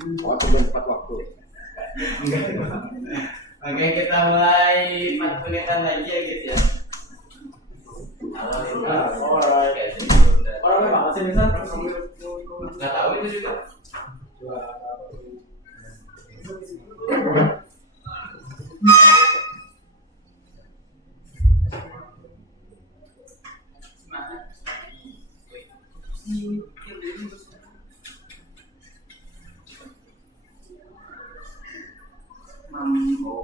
Waktu belum tepat waktu. Oke, kita mulai 4 menitan lagi ya guys ya. Halo Indra. Alright. Orangnya banget sih misal. Nggak tahu itu juga. Mambo.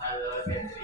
Halo Fitri.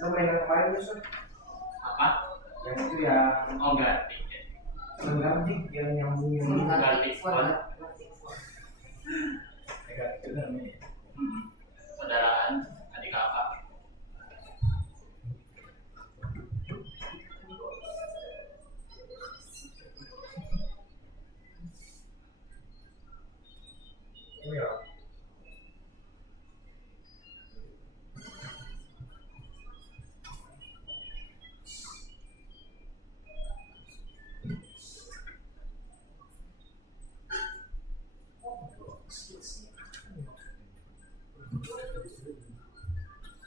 Bisa main yang kemarin Yusuf? Apa? Yang itu yang Oh ganti. mengganti yang nyambung yang Ganti phone. itu namanya. Saudaraan adik kakak. Iya.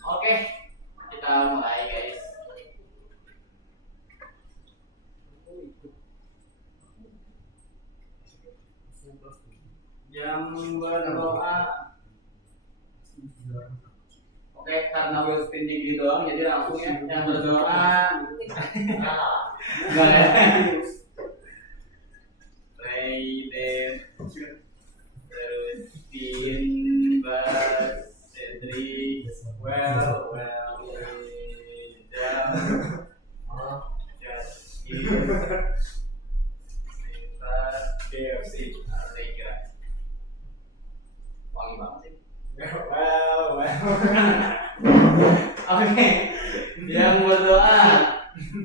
Oke, kita mulai guys. Jam berdoa. Oke, karena wheel spin tinggi doang, jadi langsung ya yang berdoa. Enggak ya? Play them. Terus spin bass Cedric. Well, down. Just spin. Bass KFC. Kira. Wangi banget sih. Oke, yang berdoa,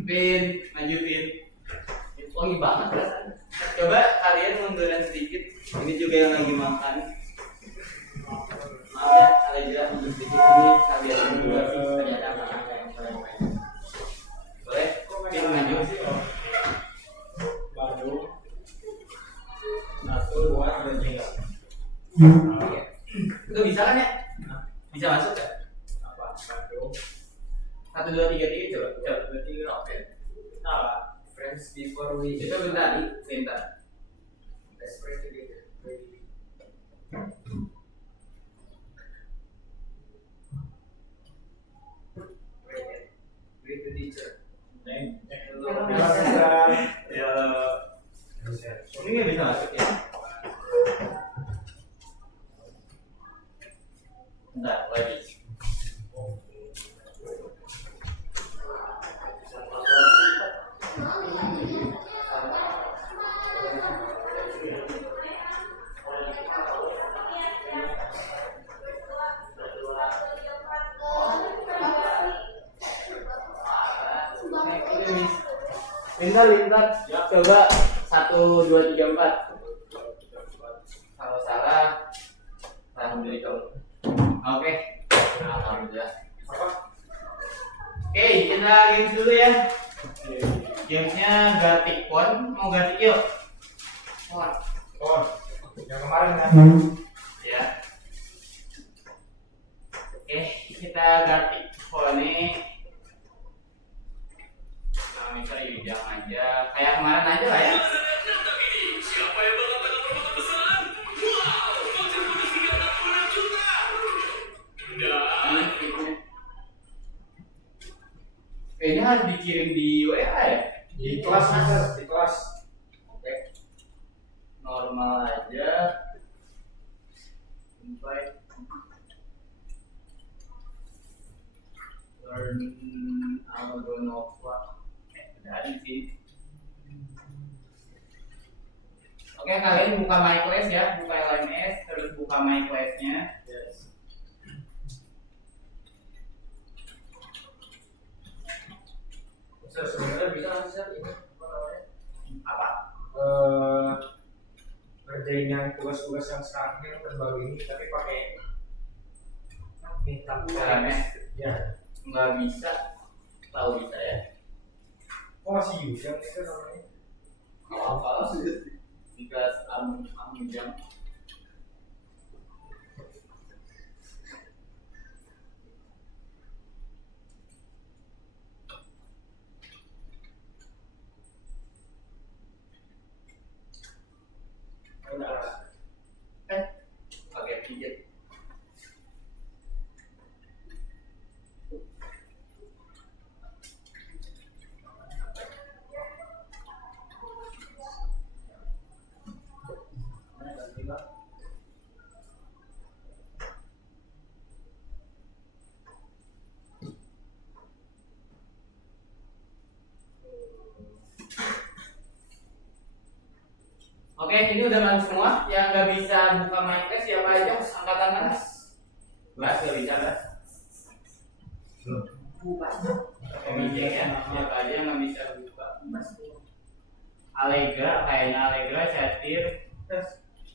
pin, maju pin. Wangi banget rasanya. Coba kalian munduran sedikit. Ini juga yang lagi makan. Maaf ya, kalian tidak mundur sedikit ini kalian berdua sih ternyata makan yang Iya. Itu bisa kan ya? Bisa masuk kan? Apa? Satu. 1 2 3 3 coba. Coba. Berarti oke. Salah. Friends before we. Itu bentar, bentar. Let's pray together. Greet the teacher. Name. Ya. Ini nggak bisa masuk ya? Bentar, lagi. Lintar. Coba 1 2 3 4. Kalau salah, alhamdulillah kamu. Oke, alhamdulillah. Oke, kita games dulu ya. Gamesnya Gartic Pon, mau Gartic yuk. Oh, yang kemarin kan? Ya. Oke, kita Gartic Pon nih. Nah, misalnya Yujang aja, kayak kemarin aja lah ya. Siapa yang bakal dapat foto besar? Wow, voucher bonus 366 juta. Ini harus dikirim di WA ya? Di kelas Mas, di kelas. Oke. Normal aja. Invite. Learn Algonova. Udah ada sih. Oke, kalian buka My Class ya, buka LMS, terus buka My Class-nya. Yes. Sebenarnya bisa nggak sih ini apa namanya? Apa? Ngerjain yang tugas-tugas yang sekarang yang terbaru ini tapi pakai LMS ya. nggak bisa, tahu bisa ya? Kok masih Yujang itu namanya? Kalau sih di kelas Amujang. Oke, pijat. Oke, ini udah masuk semua. Yang nggak bisa buka My Class siapa aja? Angkat tangan. Bas nggak bisa, Bas. Pemijeng ya. Siapa aja yang nggak bisa buka? Allegra, kayaknya Allegra, Satir.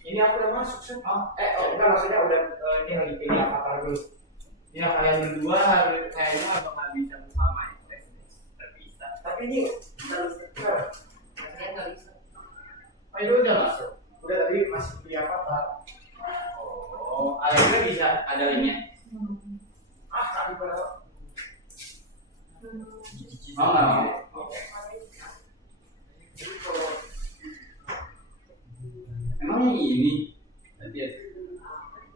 Ini aku udah masuk sih. Oh, Enggak maksudnya udah ini lagi pilih avatar dulu. ya kalian berdua harus kayaknya nggak bisa buka My Class. Nggak bisa. Tapi ini Kayaknya nggak bisa. Oh, itu udah masuk. udah tadi masih pilih avatar. Oh, Allegra bisa ada linknya. Tapi pada Mau nggak mau? Oke. Emang yang ini? Nanti ya.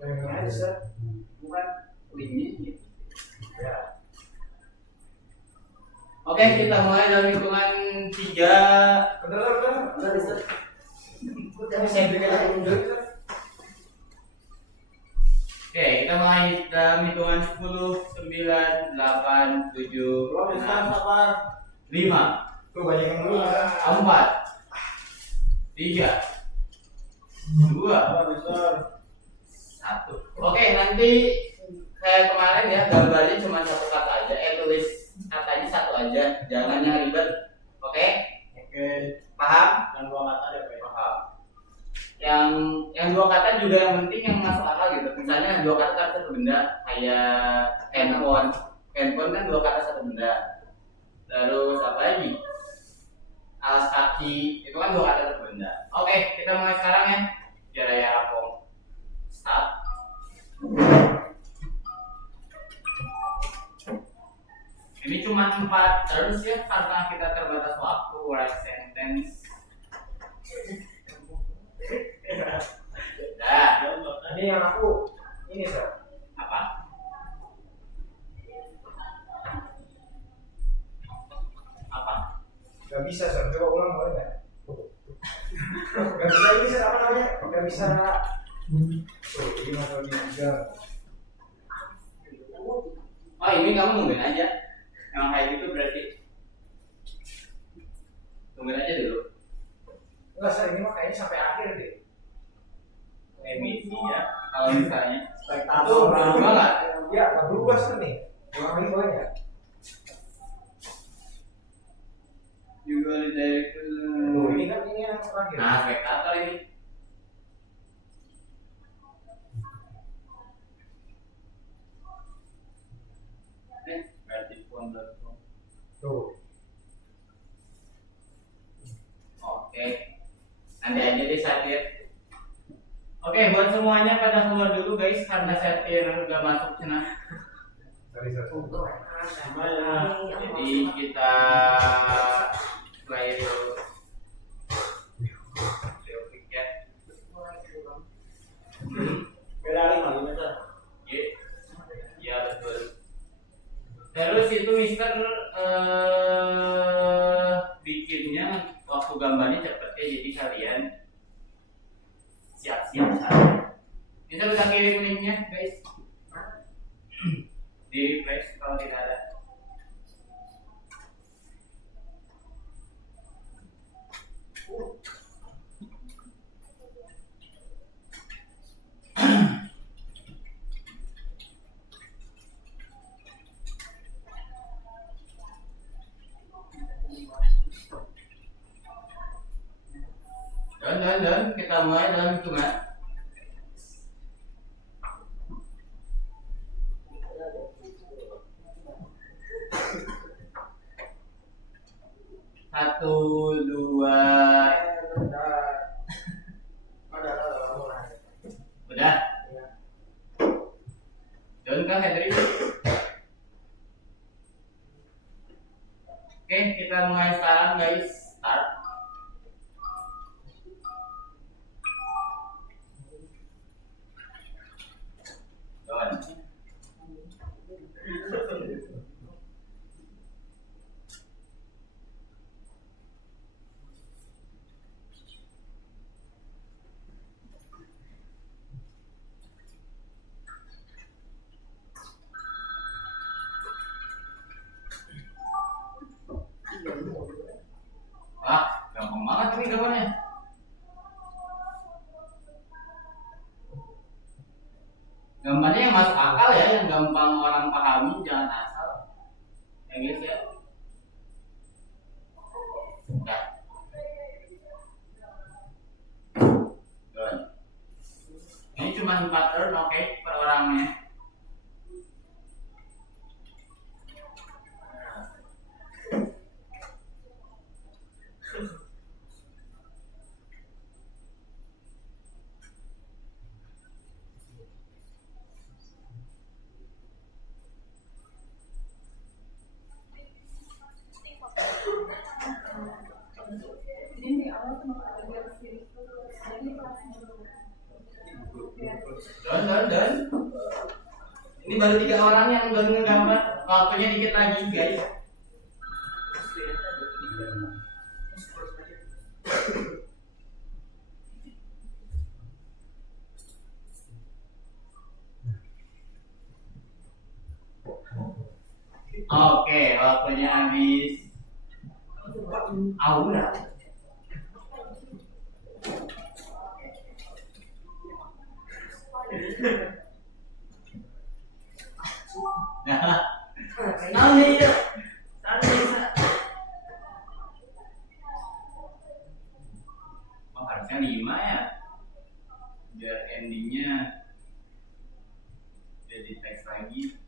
yang mana sih? Bukan linknya gitu. Ya. Oke, kita mulai dalam hitungan 3. Bentar. Bisa. Tapi saya berikan lagi mundur. Oke, kita mulai dalam hitungan 10, 9, 8, 7, 6, 5, Tuh banyak yang dulu kan. 4, 3, 2, 1. Oke, nanti kayak kemarin ya, gambarnya cuma satu kata aja. Tulis katanya satu aja, jangan yang ribet. Oke? Oke. Paham? Yang dua kata deh, Pak. Paham. Yang dua kata juga yang penting yang masuk akal gitu. Misalnya dua kata tapi satu benda, kayak handphone. Handphone kan dua kata satu benda. Terus apa lagi? Alas kaki, itu kan dua kata satu benda. Oke, kita mulai sekarang ya. Biar ya rapong. 4 terms ya karena kita terbatas waktu. Write sentence. Dah. Ini yang aku ini sir. Apa? Apa? Gak bisa sir. Coba ulang boleh nggak? Gak bisa ini sir apa namanya? Gak bisa. Tuh, ini masuk di tiga. Oh ini kamu nungguin aja. Yang kayak gitu berarti tungguin aja dulu. Enggak sir, ini mah kayaknya sampai akhir deh. Emisi ya. Kalau misalnya Spektator. berubah nggak? Ya, nggak berubah sir nih. Ulang lagi boleh nggak? Juga dari Tuh, ini kan ini yang terakhir. nah spektator ini. Berarti phone.com. Tuh. Oke. Nanti aja deh Satir. Oke, buat semuanya pada keluar dulu guys karena Satir udah masuk sana. Sorry sir. Jadi kita play dulu. Ya. Iya. Iya betul. Terus itu Mister bikinnya waktu gambarnya cepet ya jadi kalian siap-siap saja. Kita bisa kirim linknya guys. Di refresh kalau tidak ada. Dan kita mulai dalam hitungan. Satu, dua, udah. John kah Henry? Oke, kita mulai sekarang guys. Start. John. Wah, gampang banget ini gambarnya. Gambarnya yang masuk akal ya, yang gampang orang pahami, jangan asal. Ya guys ya. Udah. Good. Ini cuma 4 turn, oke, per orangnya. Dan. Ini baru 3 orang yang baru ngegambar. Waktunya dikit lagi guys. Oke, waktunya habis. Aura. Nah, nanti ya. Oh, harusnya 5 ya. Biar endingnya jadi teks lagi.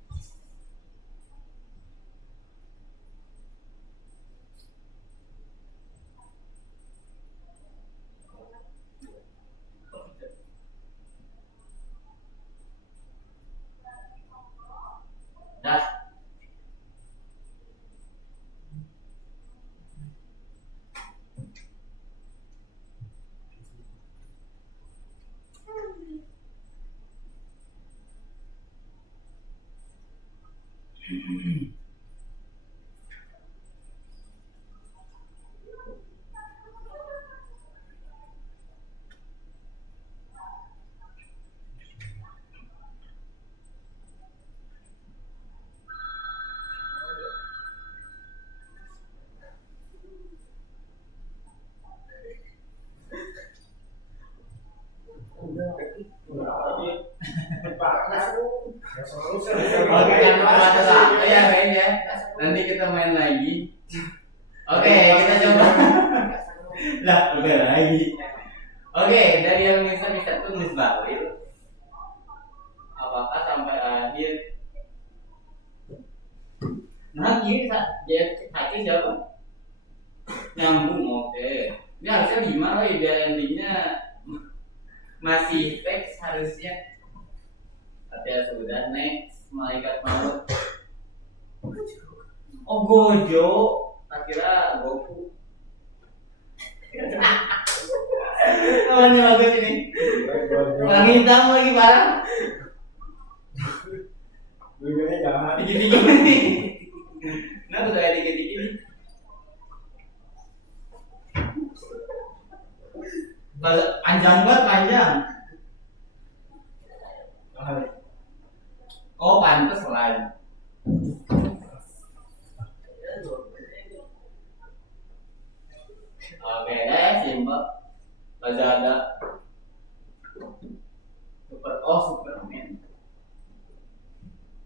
Dah. bukan pembatas waktu ya guys ya. Nanti kita main lagi. Oke, kita coba. Lah, udah lagi. Oke, dari yang bisa tulis Bahlil. Apakah sampai akhir? Nah, ini hati siapa? Nyambung, oke. Ini harusnya 5 lah, biar endingnya masih teks harusnya. Tapi ya sudah, next malaikat maut. Oh, Gojo. Tak kira Goku. Oh, ini bagus ini. Orang hitam lagi parah. Dulunya jangan. Dikit-dikit nih. Nah, udah kayak dikit-dikit nih. Panjang banget, panjang. Oh, pantes lah. Oke deh, simpel. Ada Superman.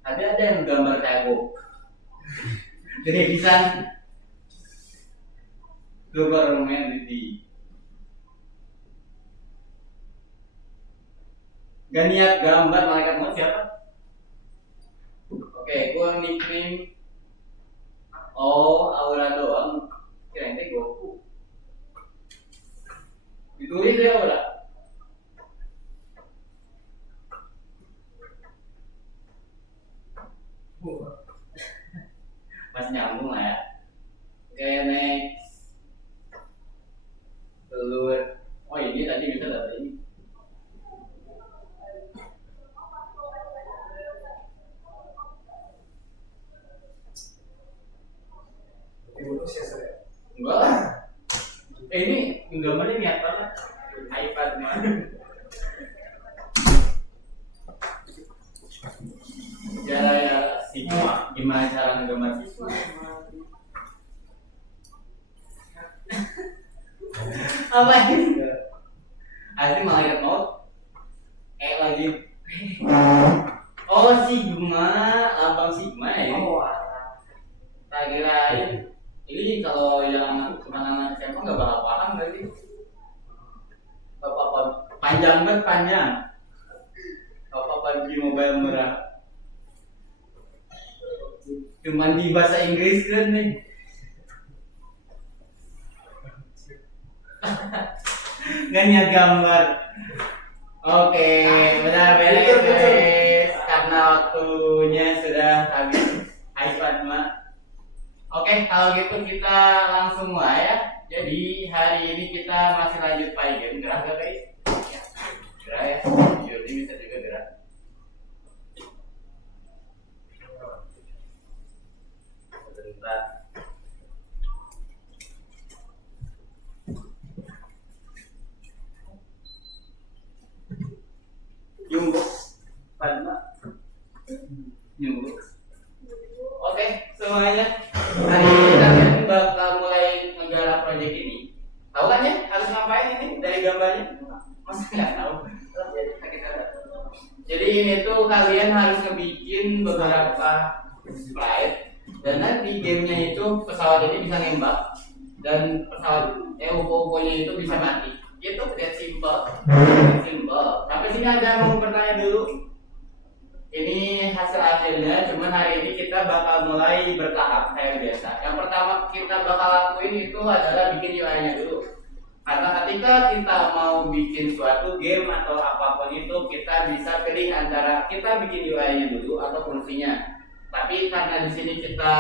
Ada yang gambar kayak gue. Jadi bisa Superman di. Gak niat gambar malaikat maut siapa? Oke, gua nickname. Oh, aura doang. Kira ini Goku. Ditulis ya aura. Masih nyambung lah ya. Oke, next. Telur. Oh, ini tadi bisa dari ini. Enggak lah. Ini gambarnya niat banget. iPad mah. Ya siswa, gimana cara ngegambar siswa? Apa ini? Asli malaikat maut. Lagi. Oh, Sigma, lambang Sigma ya. Tak kirain. Ini kalau yang anak SMA nggak bakal paham nggak sih? Apa panjang banget panjang. Apa PUBG Mobile murah? Cuman di bahasa Inggris kan nih. Nggak niat gambar. Oke, benar beres karena waktunya sudah habis. iPad mah. Oke, kalau gitu kita langsung mulai ya. Jadi hari ini kita masih lanjut Python. Gerah gak guys? Gerah ya. Jujur ini bisa juga gerah. Sebentar. Jumbo, Padma, Jumbo. Oke, semuanya. Hari ini kalian bakal mulai menggarap proyek ini. Tahu kan ya harus ngapain ini dari gambarnya? Masa nggak tahu? Jadi ini tuh kalian harus ngebikin beberapa slide dan nanti gamenya itu pesawat ini bisa nembak dan pesawat UFO-nya itu bisa mati. Itu that simple. Sampai sini ada yang mau bertanya dulu? Ini hasil akhirnya, cuman hari ini kita bakal mulai bertahap kayak biasa. Yang pertama kita bakal lakuin itu adalah bikin UI-nya dulu. Karena ketika kita mau bikin suatu game atau apapun itu, kita bisa pilih antara kita bikin UI-nya dulu atau fungsinya. Tapi karena di sini kita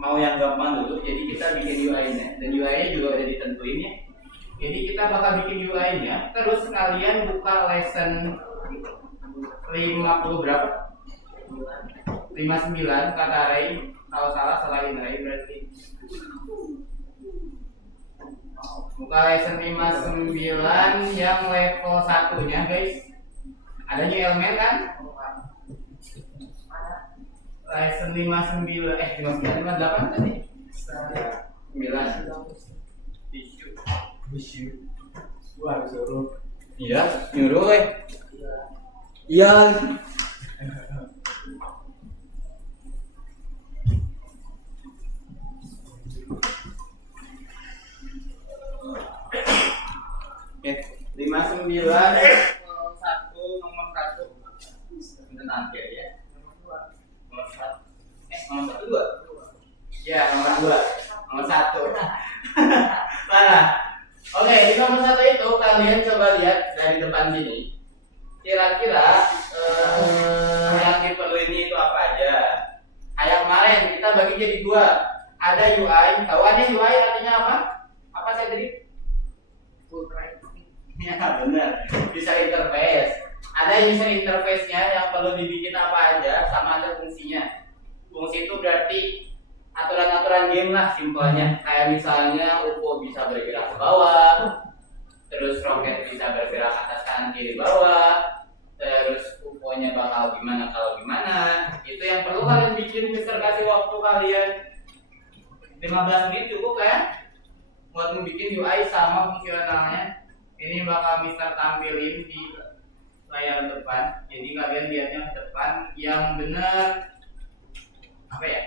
mau yang gampang dulu, jadi kita bikin UI-nya. Dan UI-nya juga udah ditentuin ya. Jadi kita bakal bikin UI-nya, terus kalian buka lesson 50 berapa? 59 kata Ray. Kalau salah salahin Ray berarti. Buka lesson 59 yang level 1-nya guys. Ada new elemen kan? Lesson 59 58 tadi. 9. Issue. Gua harus suruh. Iya, nyuruh Iya. nomor 1 kita tampil ya. Nomor 1. Nomor 1 2. Ya, nomor 1. Mana? Oke, di nomor 1 itu kalian coba lihat dari depan sini. Kira-kira yang diperlukan itu apa aja? Kayak kemarin kita bagi jadi 2. Ada UI, tahu ada UI artinya apa? Apa saya tadi? Ya benar, user interface. Ada user interface-nya yang perlu dibikin apa aja, sama ada fungsinya. Fungsi itu berarti aturan-aturan game lah simpelnya. Kayak misalnya UFO bisa bergerak ke bawah, terus roket bisa bergerak atas kanan kiri bawah, terus UFO-nya bakal gimana kalau gimana. Itu yang perlu kalian bikin. Mister kasih waktu kalian 15 menit cukup kan? Buat membuat UI sama fungsionalnya. Ini bakal Mister tampilin di layar depan. Jadi kalian lihatnya ke depan yang benar apa ya?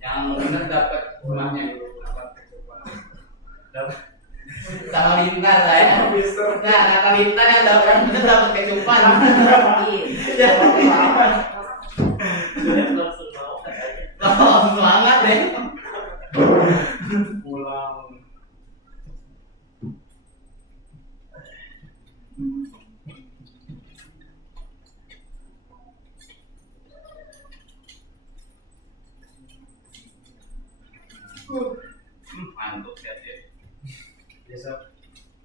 Yang benar dapat rumahnya dulu. Dapat sama Lintar lah ya. Nah, kata Lintar yang dapat kecupan. Oh, semangat deh. Pulang. Mantuk ya. Biasa.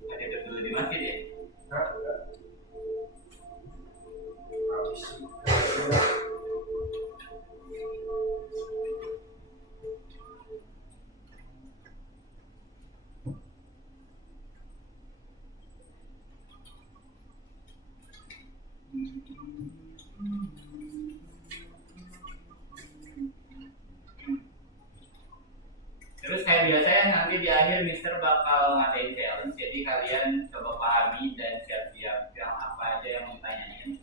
Ada dulu di masjid ya. Enggak. Habis. Terus kayak biasanya nanti di akhir Mister bakal ngadain challenge, jadi kalian coba pahami dan siap-siap yang apa aja yang mau ditanyain.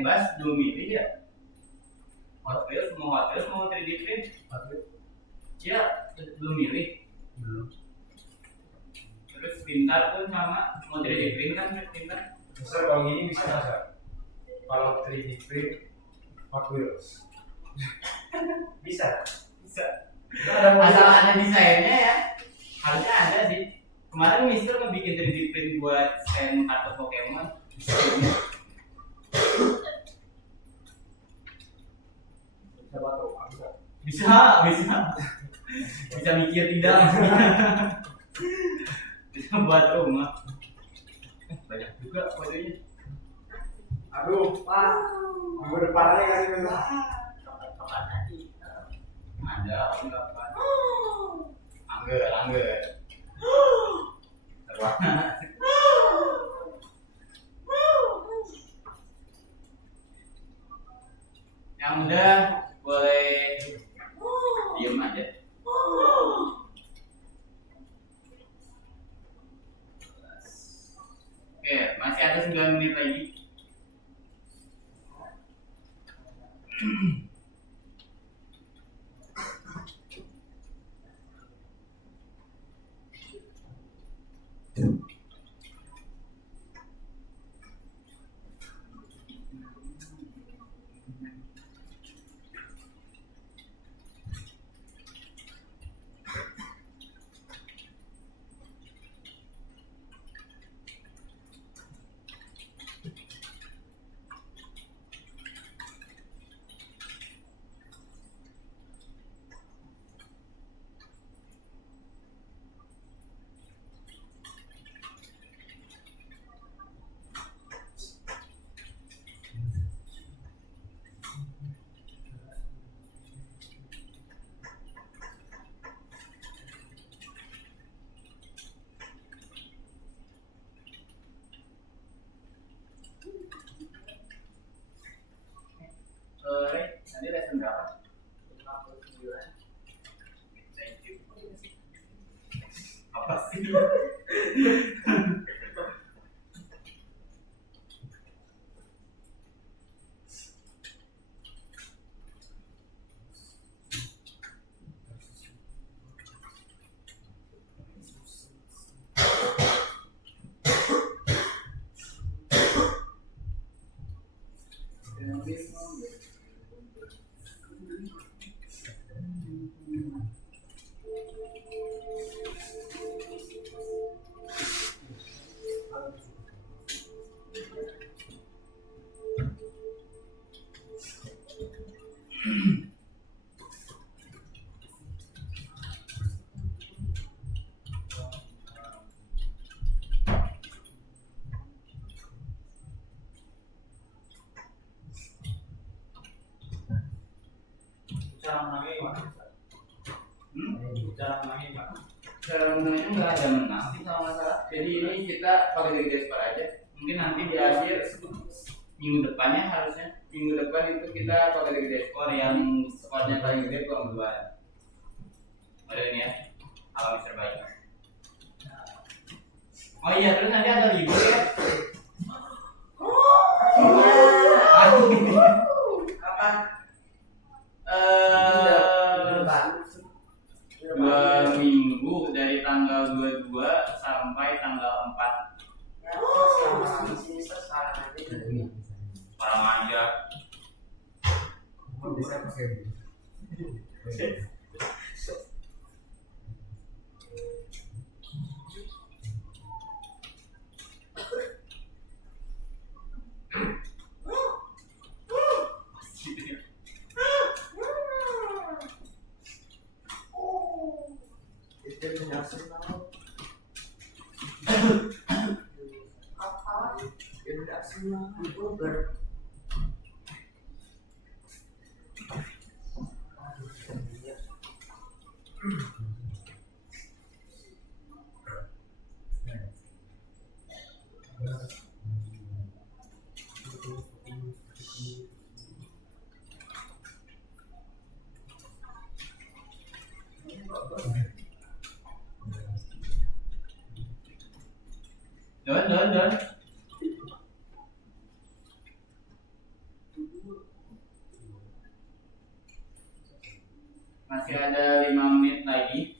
Bas, belum milih ya? Hot Wheels mau 3D print? Ya, belum milih. Terus pintar pun sama, mau 3D print kan pintar. Besar kalau gini bisa nggak Sar? Kalau 3D print Hot Wheels bisa. Asal ada desainnya ya, harusnya ada sih. Kemarin Mister ngebikin 3D print buat stand kartu Pokemon. Bisa mikir tidak. Bisa buat rumah. Banyak juga kodenya. Aduh, Pak. Minggu depannya kasih minta. Kapan tadi? Ada enggak Pak? Angger. Yang udah boleh diem aja. Oke, masih ada 9 menit lagi. Nanti lesson berapa? 59. Thank you. Apa sih? cara menangnya gimana? Cara menangnya gimana? Cara menangnya nggak ada menang sih kalau nggak salah. Jadi ini kita pakai dari dashboard aja. Mungkin nanti di akhir minggu depannya harusnya minggu depan itu kita pakai dari dashboard yang squadnya paling gede kalau dua. Ada ini ya, alami terbaik. Oh iya, terus nanti ada libur ya. Apa? Dua minggu dari tanggal 22 sampai tanggal 4. Di sini sekarang aja. Sekarang aja. Bisa pakai. Itu penjelasan apa? Tidak semua itu Don. Masih ada 5 menit lagi.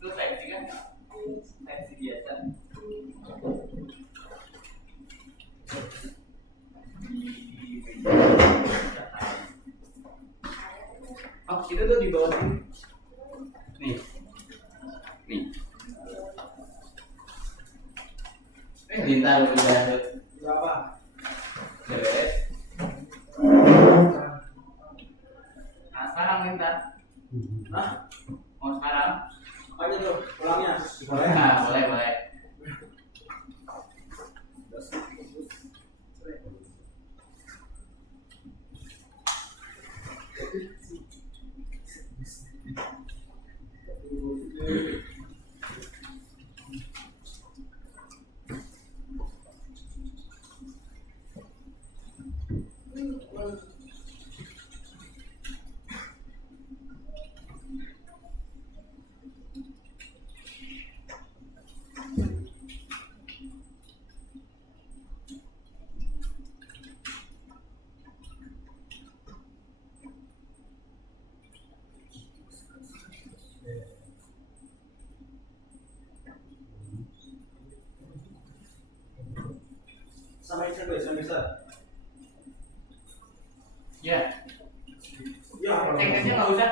Itu seksi kan? Seksi biasa. Oh, itu tuh di bawah sini. Nih. Lintah lu tuh. Berapa? Udah beres. Nah, sekarang lintah. Hah? Mau sekarang? Aja tuh, pulangnya. Nah, boleh. Sama Indonesia. Ya, Ya, teknisnya nggak usah.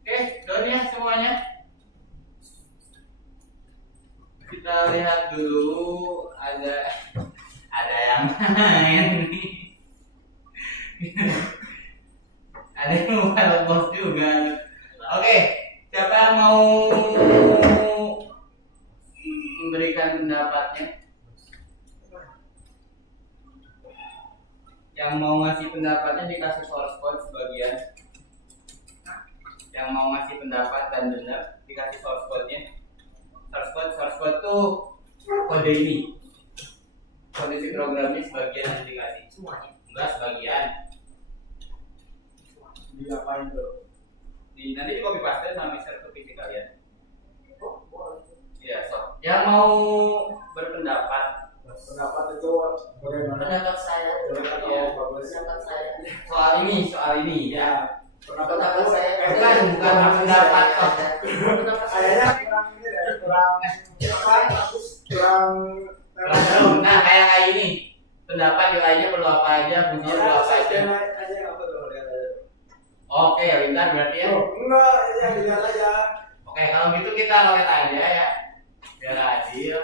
Oke, down ya semuanya. Kita lihat dulu ada yang main nih. Ada yang bukan bos juga. Oke, siapa yang mau memberikan pendapatnya? Yang mau ngasih pendapatnya dikasih source code sebagian. Yang mau ngasih pendapat dan benar dikasih source code-nya. Source code tuh kode ini. Kondisi programnya sebagian nanti dikasih. Semuanya. Enggak sebagian. Diapain tuh? Nanti di copy paste sama mixer ke PC kalian. Oh, boleh. Iya, so. Yang mau berpendapat Pendapat itu bagaimana? Pendapat saya. Boleh atau Iya. bagus? Pendapat saya. soal ini ya. Pendapat saya. Bukan pendapat kok. Pendapat saya. Kayaknya kurang ini deh, kurang Nah, kayak ini. Pendapat nilainya perlu apa aja, fungsinya perlu apa aja. aja apa tuh lihat aja. Oke, Lintar berarti ya. Oh, enggak, yang dilihat aja. Oke, kalau gitu kita roket aja ya. Biar adil.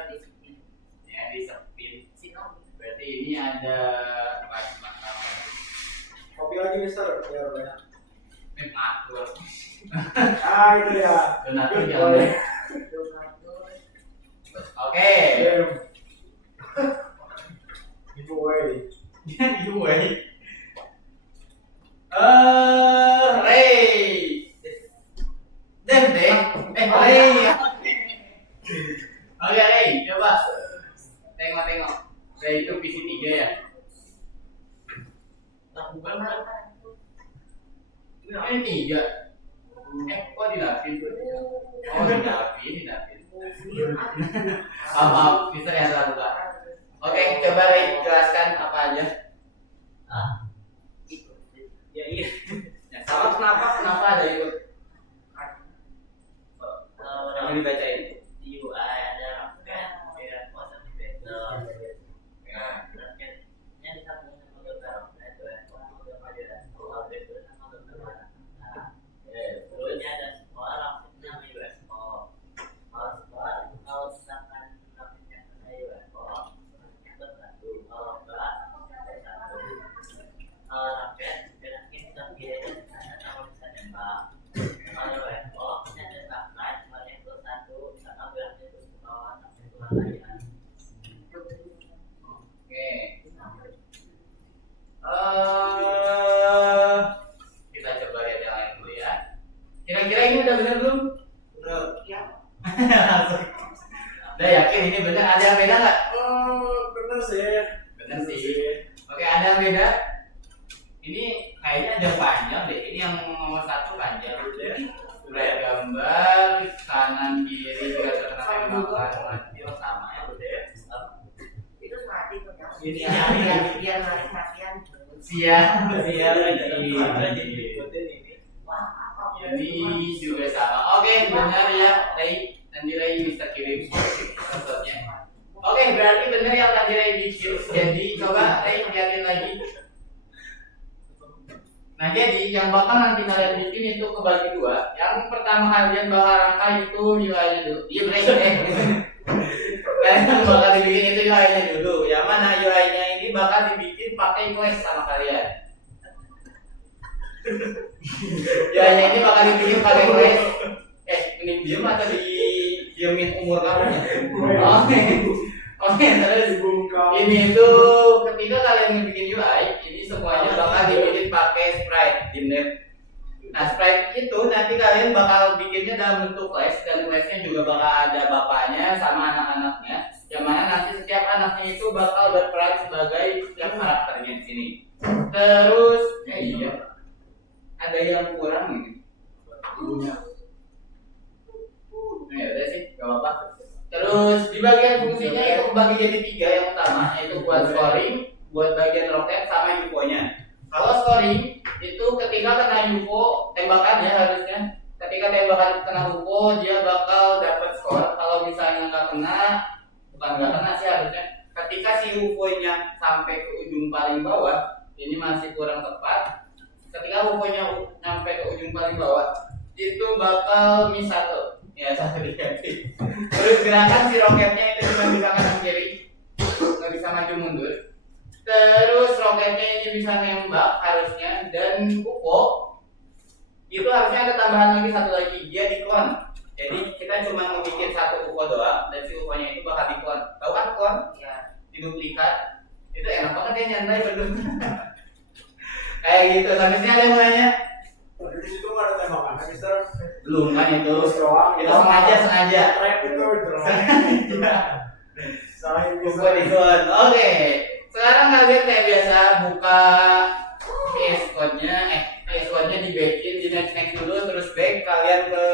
Ya, disepin. Berarti ini ada Kopi lagi Mister, biar banyak. ngatur. Ah, itu ya. Donatur jangan. Oke. Giveaway. Giveaway. Ray. Ray. Oke, Ray, coba. Tengok. Ray itu PC 3 ya. Bukan mana? Ini 3. Kok dilapin? Oh, dilapin. Maaf, Mister yang salah buka. Oke, coba Ray jelaskan apa aja. Ya iya. Ya, sama kenapa ada itu? Yang dibacain. UI ada rocket, ada konsep di background. Rocketnya disambung sama gambar rocket, gambar pelajaran sekolah, background sama gambar. Dulunya ada sekolah, rocketnya sama UFO. Kalau sekolah, kalau misalkan rocketnya sama UFO, rocketnya bersatu. Kalau enggak, bersatu. Kalau rocket, geraknya bisa kiri dan kanan kalau bisa nembak. Kalau UFO, nya ada satelit, kalau yang bersatu, misalkan geraknya terus ke bawah, sampai ke layar. Oke. Kita coba lihat yang lain dulu ya. Kira-kira ini udah benar belum? Udah, ya. Langsung. Udah yakin ini benar? Ada yang beda nggak? Bener sih. Benar sih. Oke, ada yang beda? Ini kayaknya ada panjang deh. Ini yang nomor 1 panjang. Udah gambar kanan kiri juga terkena tembakan mati sama ya udah. Itu mati kok ya. Ini Biar narik kasihan. siap Ini. Wah, apa? ini juga sama. Oke, benar ya, Ray. Nanti Ray bisa kirim fotonya. Oke, berarti benar yang tadi Ray bikin. Jadi coba Ray lihatin lagi. Nah, jadi yang bakal nanti kalian bikin itu kebagi 2. Yang pertama kalian bakal rangkai itu UI-nya dulu. Iya, Ray. Kalian bakal dibikin itu UI-nya dulu. Yang mana UI-nya ini bakal dibikin pakai quest sama kalian. UI-nya ini bakal dibikin pakai quest. Mending diem atau diemin umur kamu ya? Oke, terus ini itu ketika kalian bikin UI, ini semuanya bakal dibikin pakai sprite, dimnet. Nah, sprite itu nanti kalian bakal bikinnya dalam bentuk flash, dan flashnya juga bakal ada bapaknya sama anak-anaknya. Yang mana nanti setiap anaknya itu bakal berperan sebagai setiap karakternya di sini. Terus, iya, ada yang kurang ini. Ya udah sih, gak apa-apa. Terus di bagian fungsinya itu kebagi jadi 3 yang utama, yaitu buat scoring, buat bagian roket sama UFO-nya. Kalau scoring itu ketika kena UFO tembakannya harusnya, ketika tembakan kena UFO dia bakal dapat skor. Kalau misalnya nggak kena sih harusnya. Ketika si UFO-nya sampai ke ujung paling bawah, ini masih kurang tepat. Ketika UFO-nya sampai ke ujung paling bawah, itu bakal miss 1. Ya, 1 diganti. Terus gerakan si roketnya itu cuma bisa kanan kiri, nggak bisa maju mundur. Terus roketnya ini bisa nembak harusnya, dan UFO itu harusnya ada tambahan lagi, 1 lagi, dia diklon. Jadi kita cuma mau bikin 1 UFO doang, dan si UFO-nya itu bakal diklon. Tahu kan klon? Ya, diduplikat. Itu enak banget ya, nyantai berdua. Kayak gitu. Sampai sini ada yang mau nanya? Di situ nggak ada tembakan, Mister. Belum kan itu? Itu sengaja. Trap itu Salah UFO diklon. Oke. Sekarang kalian kayak biasa buka VS Code-nya di backin, di next dulu, terus back kalian ke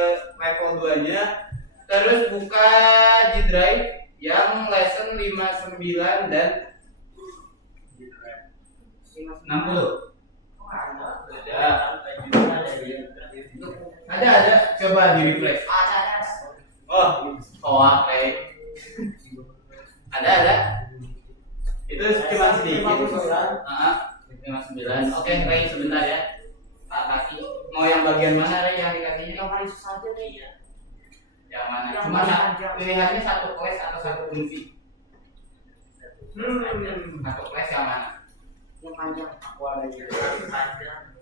level 2-nya, terus buka G Drive yang lesson 59 dan 60. Ada, coba di refresh. Oh, oke. Ada. Itu cuma sedikit. 59. Oke, Ray sebentar ya. Tak kasih. Mau yang bagian mana, Ray, yang dikasihnya? Yang paling susah aja nih ya. Yang mana? Yang Cuma panjang. pilihannya 1 class atau 1 fungsi. 1 class yang mana? Yang panjang. Aku ada gitu. Panjang.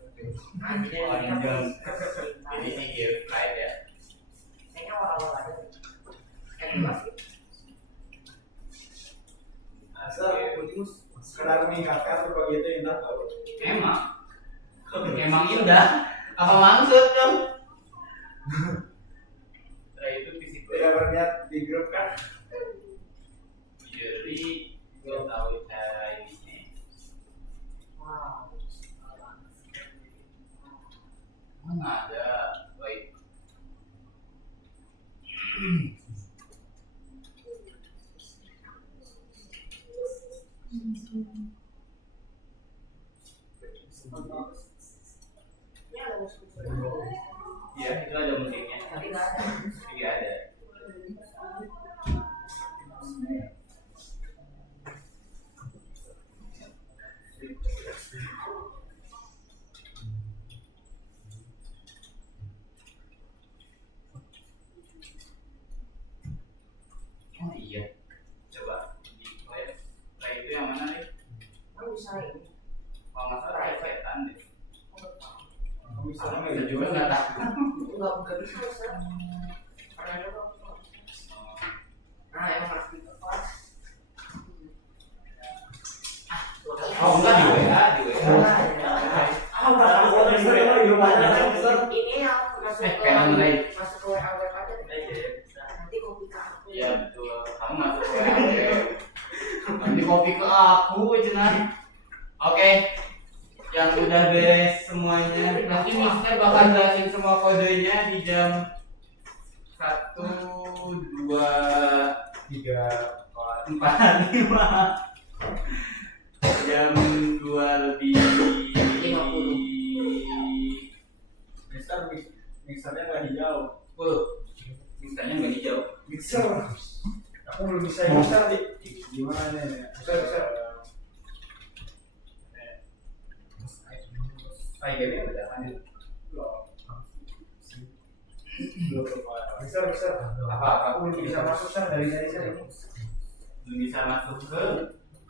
Panjang. Ini sih give right ya. Kayaknya awal-awal aja. Asal sekedar meningkatkan tuh begitu indah tahu. Emang indah. Apa maksud tuh? Nah, itu fisik. Tidak berniat di grup kan? Jadi gue tahu cara ini. Wow. Mana ada? Baik. Iya, itu ada musiknya. Tapi nggak ada. Iya ada. Oh iya. Coba di flash. Flash itu yang mana nih? Kan bisa ini. Kalau nggak salah ada setan deh. Bisa Bisa juga nggak tahu. Nggak bisa Ustaz. Ada juga. Nah, yang harus kita kelas. Oh enggak di WA, di WA. Ini yang masuk ke Kanan Ray. masuk ke WA aja. Nanti kopi ke aku. Iya betul. Kamu masuk ke WA. Nanti kopi ke aku, Cenah. Oke. Yang udah beres semuanya. Nanti Mister bakal jelasin semua kodenya di jam 1, 2, 3, 4, 5. Jam 2 lebih 50. Mixernya nggak hijau. 10. Misternya nggak hijau. Mixer. Aku belum bisa mixer di. Gimana nih? Bisa. Fibernya udah ada. Bisa. Apa? Aku belum bisa masuk dari saya. Belum bisa masuk ke.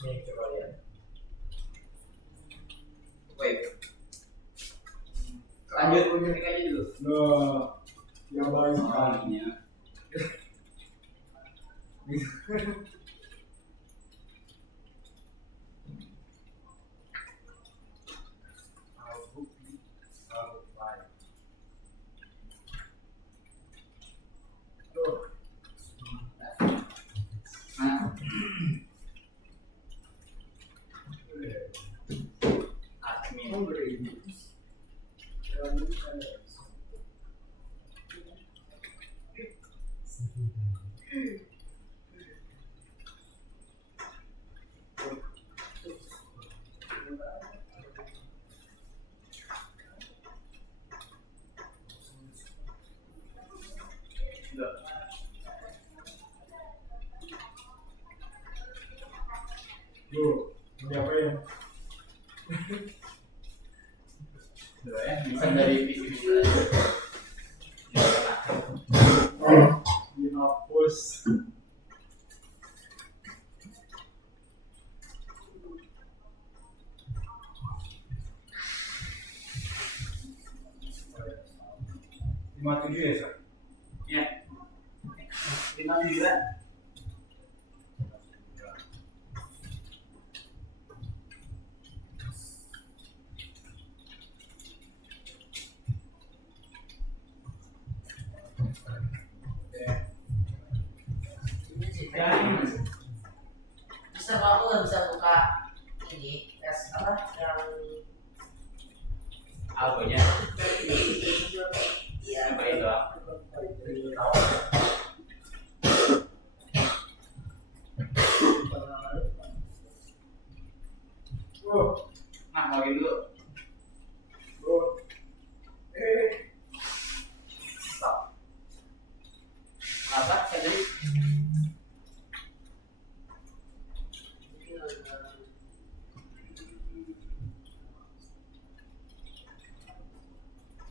Nih coba lihat. Wait. Lanjut, klik aja dulu. Nah, yang baik Oh, sekali. ini. Yuk, ini apa ya? Bisa dari visi-visi aja. Dihapus. Lima tujuh ya, Sir? Ya. 59. Bisa kalau aku nggak bisa buka ini tes apa yang Algonya. iya Apa itu? Nah, login dulu. Stop. Apa? Jadi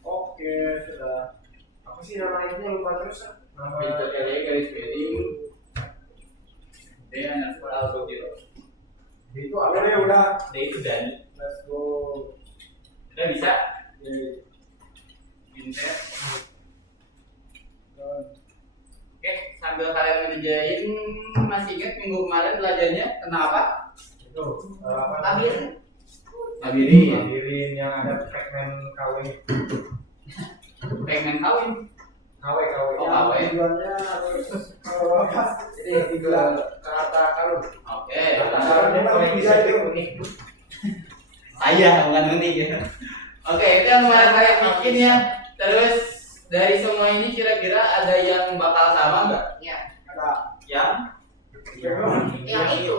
Oke, sudah. Apa sih nama ini lupa terus? Nama pintu kalian garis miring. Dia anak sekolah algo gitu. itu apa ya udah? Dia itu Dani. Let's go. Udah bisa? Oke. Inter. Oke, sambil kalian ngerjain, masih ingat minggu kemarin belajarnya kenapa? Itu apa? labirin Labirin. Labirin yang ada fragmen KW. Pengen kawin. KW. Oh, KW. Tujuannya harus jadi tiga kata kalung. Oke. Kalau dia paling bisa itu unik. Saya bukan unik ya. Oke, itu yang kemarin kalian bikin ya. Terus dari semua ini kira-kira ada yang bakal sama nggak? ya Ada Yang yang itu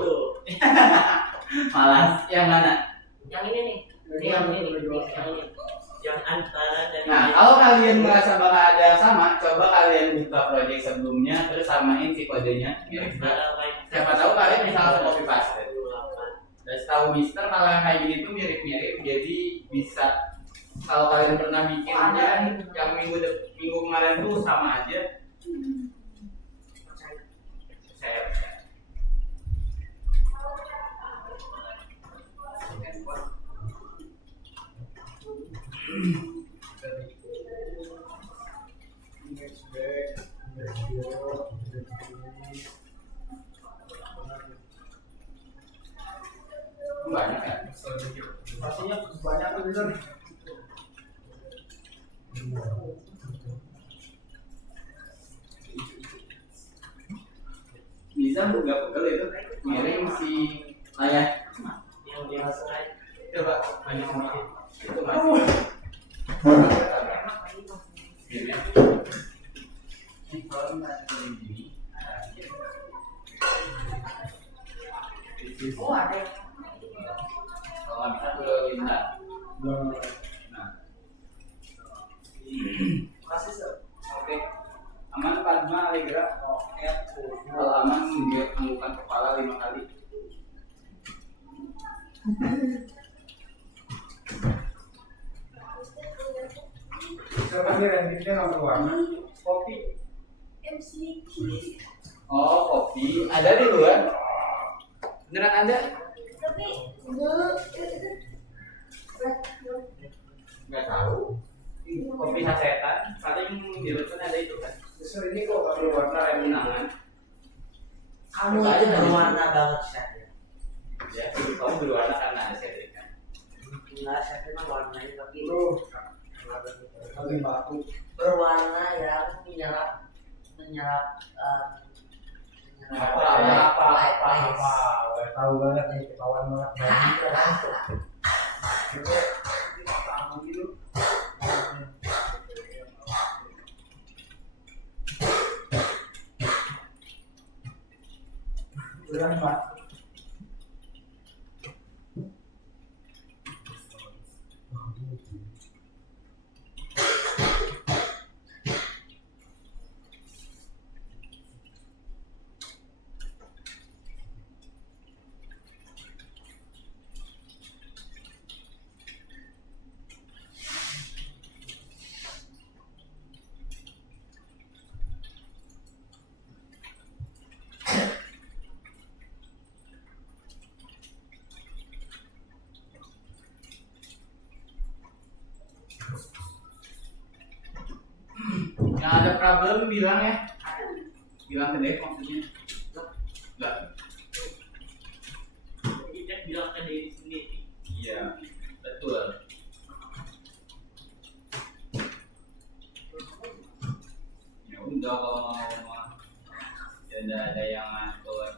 malas. Yang mana? yang ini nih yang ini yang antara dari Nah, kalau kalian merasa bakal ada yang sama, coba kalian buka project sebelumnya, terus samain si kodenya. Siapa tahu kalian bisa langsung copy paste. Dan setahu Mister kalau yang kayak gini tuh mirip-mirip, jadi bisa kalau kalian pernah bikinnya yang minggu kemarin tuh sama aja. Saya banyak ya. pastinya banyak tuh bener. Bisa nggak pegel itu miring si layar. yang biasa Coba banyak sedikit. Itu masih. Gini. Ini kalau masih kayak gini. oh ada yang Kalau nggak bisa tuh lintang. Nah. masih Oke. Aman Padma Allegra. Kalau aman dia anggukan kepala 5 kali. Siapa sih rantingnya nggak berwarna? Kopi. Oh, kopi. Ada di luar? Beneran ada? Nggak tahu. Kopi sasetan. Paling di luar ada itu kan. Justru ini kok nggak berwarna Undangan. kamu itu berwarna banget Syah Ya, kamu berwarna karena ada Cedric kan. enggak Syah memang warnanya tapi itu lagi baku. berwarna yang menyerap Apa? Tahu banget nih, ketahuan banget. Tahu gitu. Silakan Pak. Yang ada problem bilang ya. Bilang ke Dave maksudnya. Enggak. Jadi kan bilang ke diri sendiri. Iya, betul. Ya udah kalau mau mah. Tidak ada yang ngatur.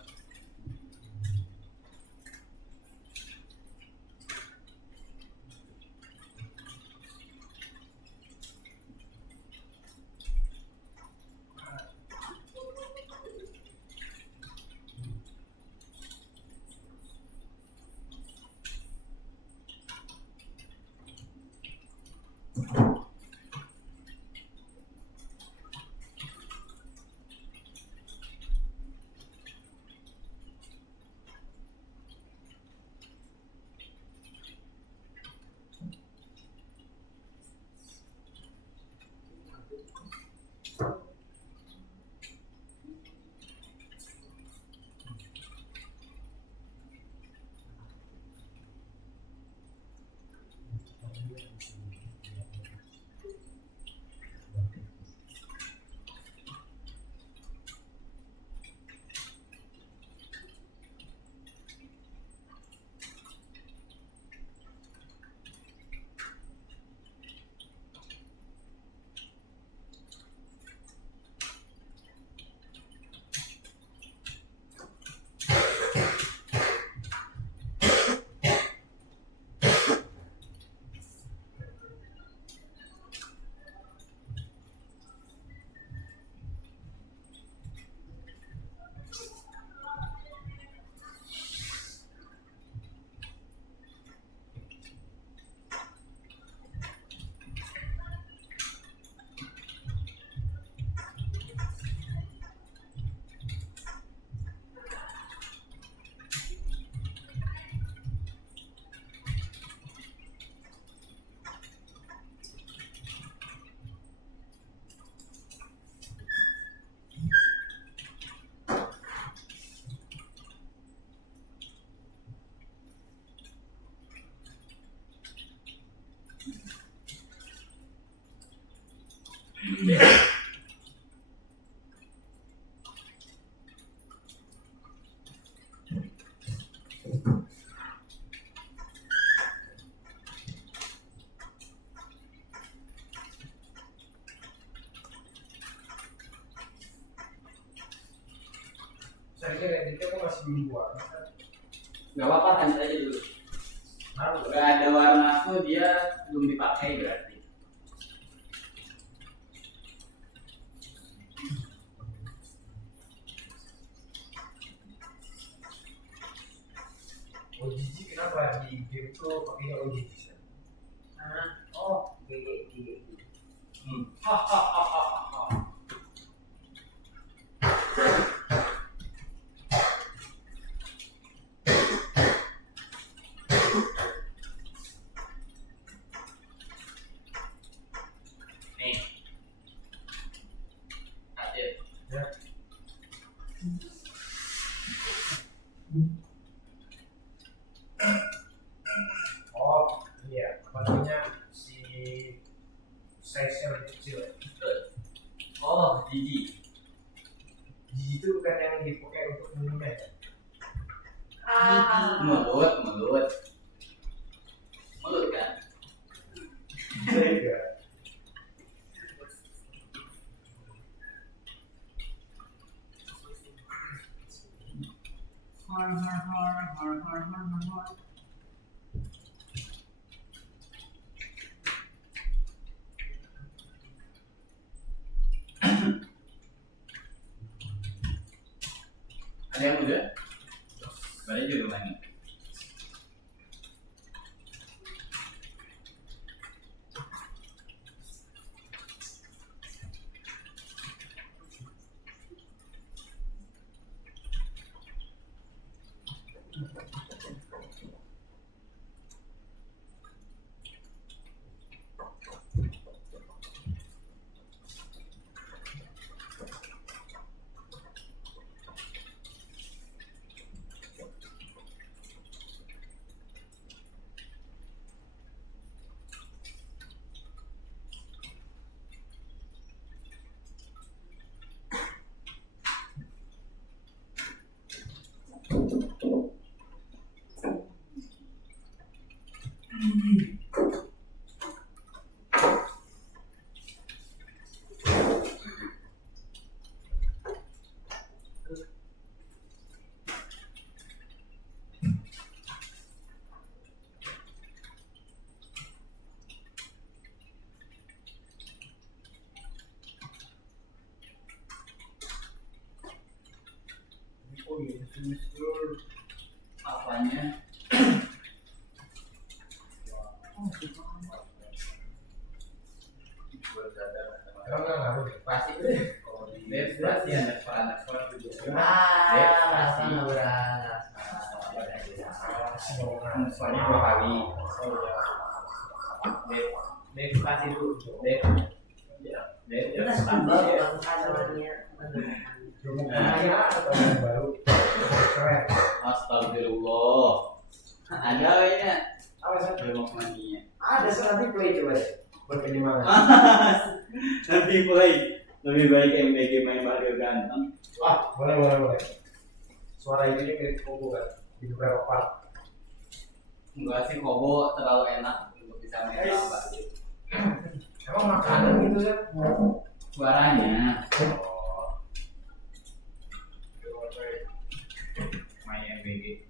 Saya kira Redditnya kok masih belum buat. Gak apa-apa lanjut aja dulu. Tahu nggak? Gak ada warna tuh dia belum dipakai berarti. OGG kenapa di game itu pakainya OGG? Oh, GG. Hahaha. Nih. Hadir. Ya. Oh, iya. Apa namanya si size-nya lebih kecil. Oh, Gigi. GG itu bukan yang dipakai untuk minumnya. Mulut kan? Iya. Ada yang udah? Sebenarnya juga banyak. Oh iya, semester. Apanya? Emang nggak ngaruh? Pasti Dev pasti ada peran ekspor juga. Masa pasti. nggak berasa. Ekspornya 2 kali. Dev pasti dulu. Dev Kita pasti sudah ya. kadernya Atau yang baru? Keren. Astagfirullah. Ada ini Apa sih? belum mania. Ada sih nanti play coba deh. Berpenyemangat. Nanti play. Lebih baik MBG main Mario ganteng. Wah, boleh. Suara ini mirip Kobo kan? Di beberapa part. Enggak sih, Kobo terlalu enak untuk bisa main Guys. apa. Emang makanan gitu kan? Suaranya. Oh. Main MBG.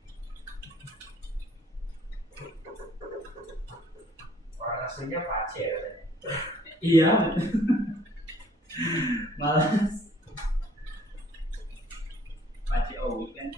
Orang aslinya Pace ya katanya. Iya. Malas. Paci Owi kan.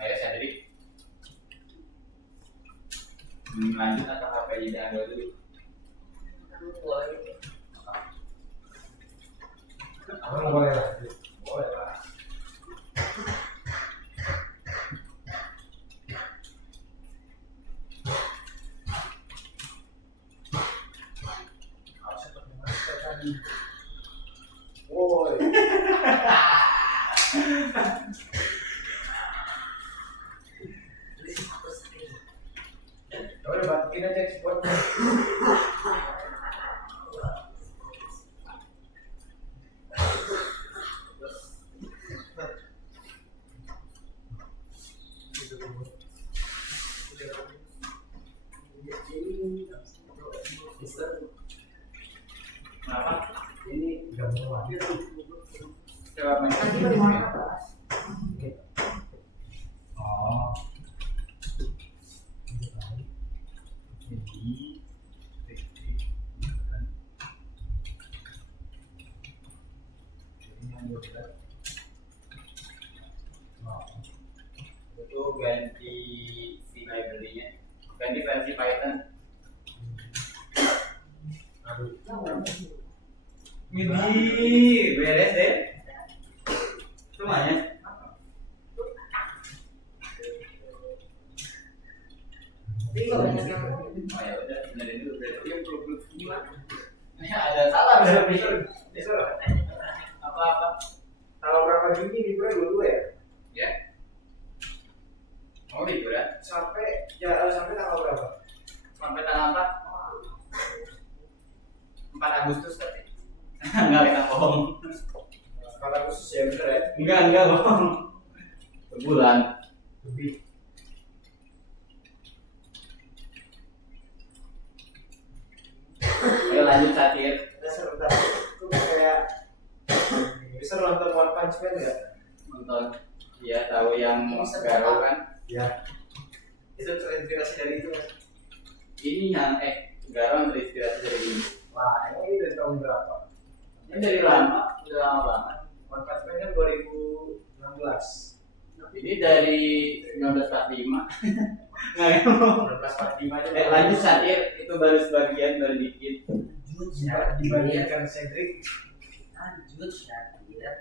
Ayo Sadri. Lanjut atau HP diambil dulu? Emang boleh lah. Boleh lah. Harusnya pakai masker tadi. Woi. Udah batikin aja ekspornya. Kenapa? Ini udah mulai. Coba main. Nanti bagaimana Mas? Oh. Jadi itu ganti si library-nya ganti versi Python. Ini beres deh. Semuanya. Tapi nggak banyak yang Oh ya udah, benerin dulu. Berarti yang perlu gimana? Ini ada salah berarti. Apa-apa? Tanggal berapa Juni liburnya 22 ya? Ya. Oh liburan. Sampai tanggal berapa? Sampai tanggal 4. 4 Agustus tapi. Enggak kita bohong. Kalau khusus ya bener ya? Enggak bohong. Sebulan. Lebih. Ayo lanjut satir. Sebentar. Itu kayak bisa nonton One Punch Man nggak? Nonton. Iya tahu yang Garo kan. Ya. Itu terinspirasi dari itu mas. Ini yang Garo terinspirasi dari ini. Wah ini dari tahun berapa? Ini dari lama, udah lama banget. One Punch Man kan 2016. Ini dari 1945. Nggak ya? 1945 aja. Lanjut satir itu baru sebagian baru dikit. Ya, dibandingkan Cedric. lanjut Syakir.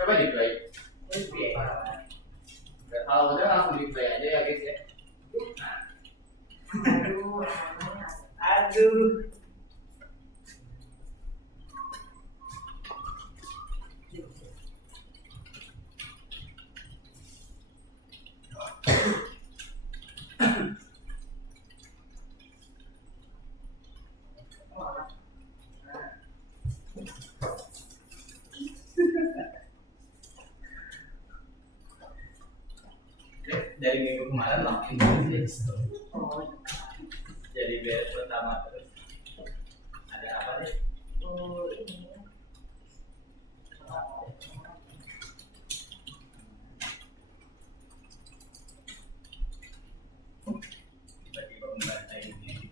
Coba di play. Kalau udah langsung di play aja ya guys ya. Aduh. Dari minggu kemarin makin jadi beres pertama terus ada apa nih? Tiba-tiba membaca ini.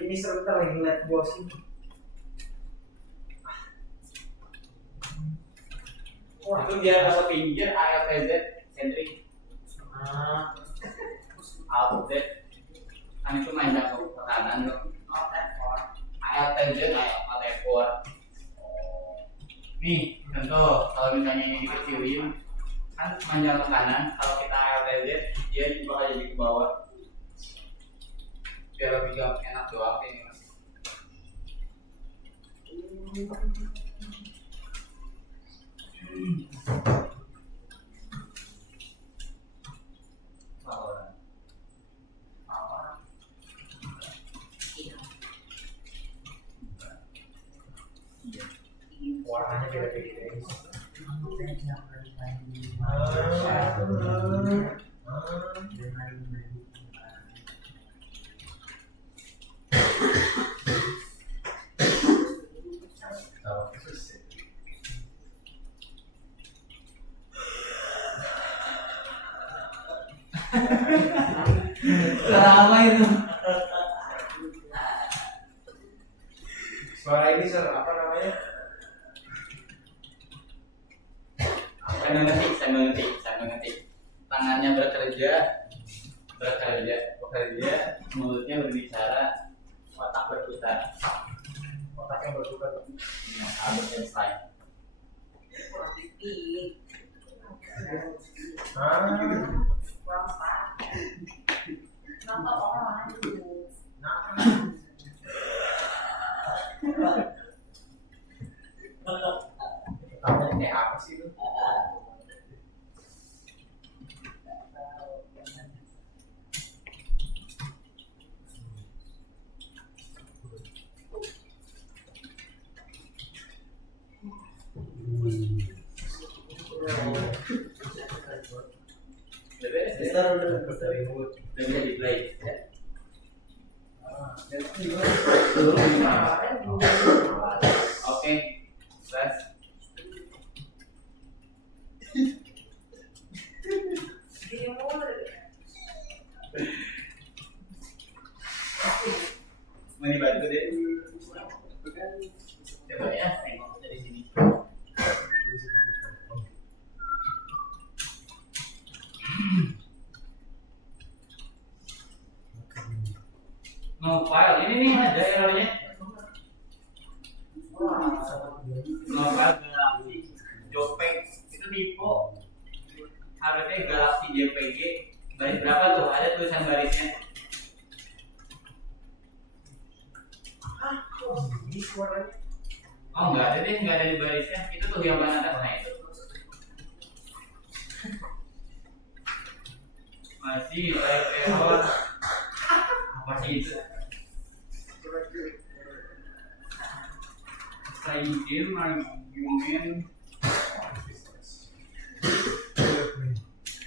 Ini sebentar lagi ngeliat bos ini. Wah, itu dia kalau pinggir ALTZ sentrik Alt Z kan itu main jatuh ke kanan loh. ALTZ Alt F4. Nih contoh kalau misalnya ini dikecilin kan manjang ke kanan, kalau kita ALTZ dia bakal jadi ke bawah biar lebih enak doang ini mas. Warnanya beda-beda. Lama itu. Suara ini apa namanya? Saya mengetik. Tangannya bekerja, mulutnya berbicara, otak berputar. Otaknya berputar. Albert Einstein. Namanya kayak apa sih itu? udah udah bisa di play ya. Oke, gas. Mau dibantu deh. Coba ya, tengok dari sini. No file, ini nih ada errornya. No file Galaxy JPEG itu tipe harusnya Galaxy JPG baris berapa tuh? Ada tulisan barisnya. Oh nggak ada deh, nggak ada di barisnya. Itu tuh yang paling atas, nah itu. Masih type error. Apa sih itu? Citing argument.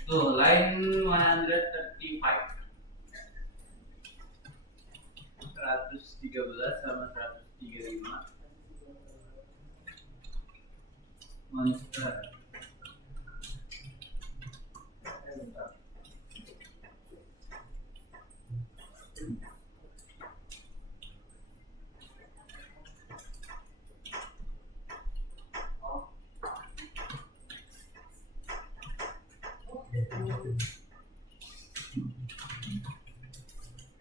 Tuh line 135. 113 sama 135. Monster.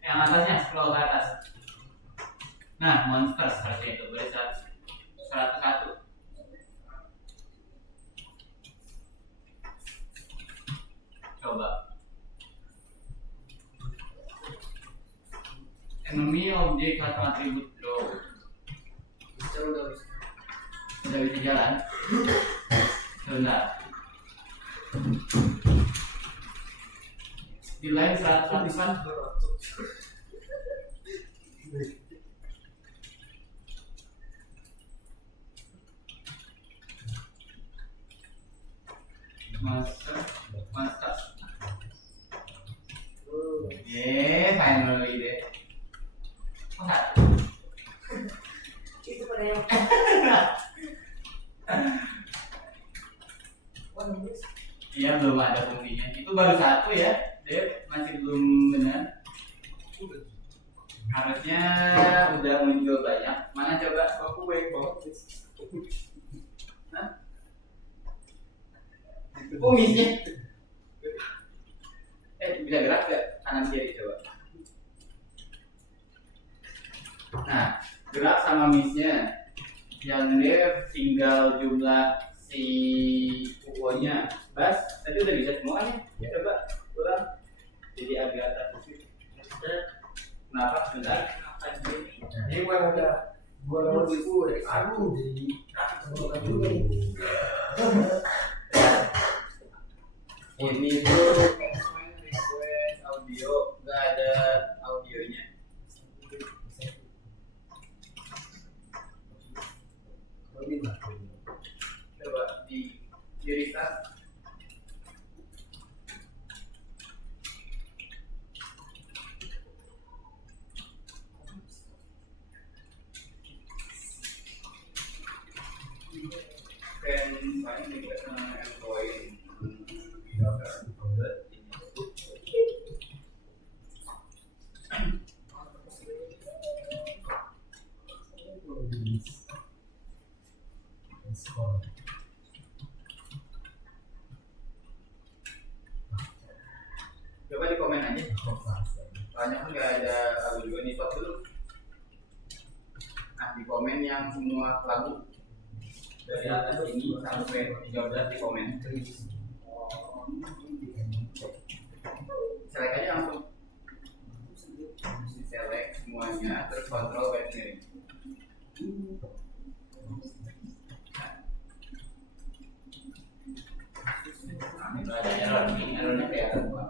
Yang atasnya scroll ke atas. Nah, monster harusnya itu baris 101. Coba. Enemy object atau atribut draw. Udah bisa jalan. Sebentar. Di line 100-an master finally deh. Oh, itu pada yang iya belum ada fungsinya. Itu baru satu ya, Dev masih belum benar. Harusnya udah muncul banyak. Mana coba? Aku baik banget. Hah? Kumisnya. Bisa gerak gak? Kanan kiri coba. Nah, gerak sama misnya. Yang Dev tinggal jumlah si UO-nya. Bas, tadi udah bisa semuanya. Coba ulang. Jadi agak terkhusus. Kenapa? Sebentar. Ini mana ada gua lewat itu dari aku jadi bukan juga nih. Ini tuh request audio, nggak ada audionya. Coba di restart. Can find the employee. Coba di komen aja. Banyak kan nggak ada lagu juga nih, stop dulu. Nah di komen yang semua lagu dari atas ini sampai 13 di komen. Select aja langsung. Select semuanya terus kontrol web sendiri. Itu ada error nih, errornya kayak apa?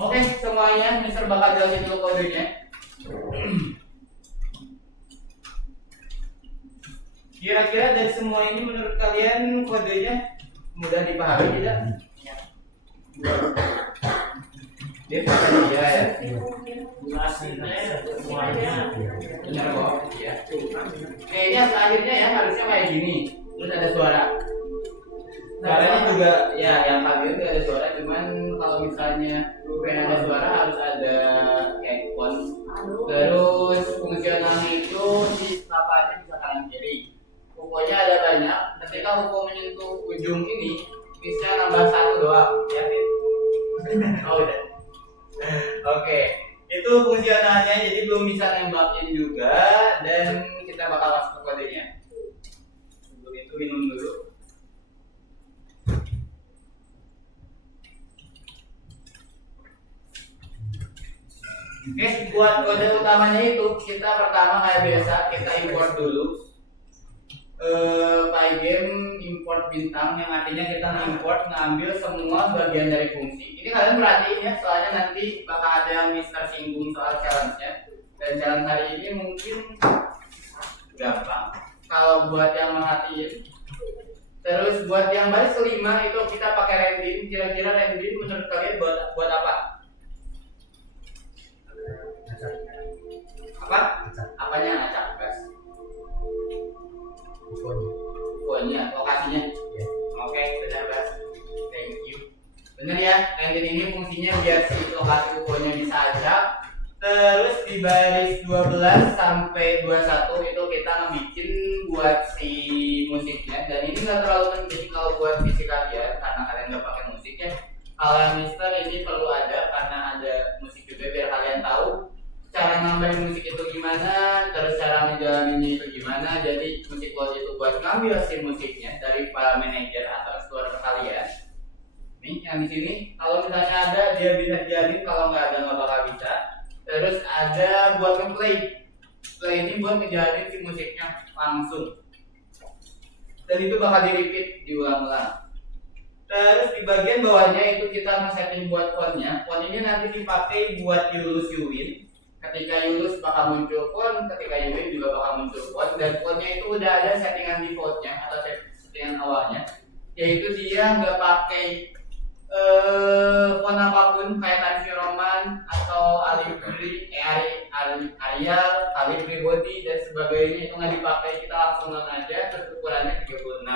Oke, semuanya Mister bakal jelasin dulu kodenya. Kira-kira dari semua ini menurut kalian kodenya mudah dipahami tidak? Ya. Dia pakai dia ya. Durasinya semuanya. Benar kok, ya. Kayaknya selanjutnya ya harusnya kayak gini. Terus ada suara. Suaranya juga ya yang panggil itu ada suara, cuman kalau misalnya pengen ada suara harus ada headphone. Terus fungsionalnya itu di lapaknya bisa kanan kiri. Pokoknya ada banyak. Ketika hukum menyentuh ujung ini bisa nambah satu doang, ya Fit? Oh udah. Oke, itu fungsionalnya, jadi belum bisa nembakin juga dan kita bakal masuk ke kodenya. Sebelum itu minum dulu. Oke, buat kode utamanya itu kita pertama kayak biasa kita import dulu. Pygame import bintang yang artinya kita ngambil semua bagian dari fungsi. Ini kalian perhatiin ya, soalnya nanti bakal ada yang Mister singgung soal challenge-nya. Dan challenge hari ini mungkin gampang kalau buat yang merhatiin. Terus buat yang baris kelima itu kita pakai rendin. Kira-kira rendin menurut kalian buat apa? Apa? Apanya acak gas? Pokoknya lokasinya. Oke, benar Bas. Thank you. Benar ya, rendin ini fungsinya biar si lokasi UFO-nya bisa acak. Terus di baris 12 sampai 21 itu kita ngebikin buat si musiknya, dan ini nggak terlalu penting kalau buat visi kalian karena kalian nggak pakai musik ya. Kalau yang Mister ini perlu ada karena ada musik juga biar kalian tahu cara nambahin musik itu gimana, terus cara ngejalaninnya itu gimana. Jadi musik load itu buat ngambil si musiknya dari file manager atau explorer kalian. Nih yang di sini kalau misalnya ada dia bisa dijalin, kalau nggak ada nggak bakal bisa. Terus ada buat ngeplay. Play ini buat ngejalanin si musiknya langsung. Dan itu bakal di repeat, diulang-ulang. Terus di bagian bawahnya itu kita nge-setting buat font-nya. Font ini nanti dipakai buat Yulus Yuwin. Ketika Yulus bakal muncul font, ketika Yuwin juga bakal muncul font. Dan font-nya itu udah ada settingan default-nya atau settingan awalnya. Yaitu dia nggak pakai font apapun kayak Times New Roman atau Calibri, Arial, Calibri Body dan sebagainya, itu nggak dipakai, kita langsung nge aja. Terus ukurannya 36.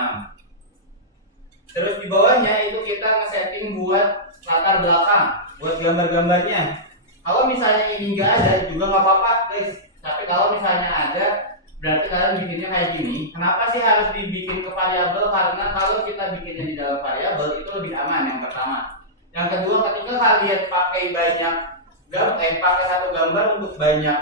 Terus di bawahnya itu kita nge-setting buat latar belakang, buat gambar-gambarnya. Kalau misalnya ini nggak ada juga nggak apa-apa guys, tapi kalau misalnya ada berarti kalian bikinnya kayak gini. Kenapa sih harus dibikin ke variabel? Karena kalau kita bikinnya di dalam variabel itu lebih aman, yang pertama. Yang kedua, ketika kalian pakai pakai satu gambar untuk banyak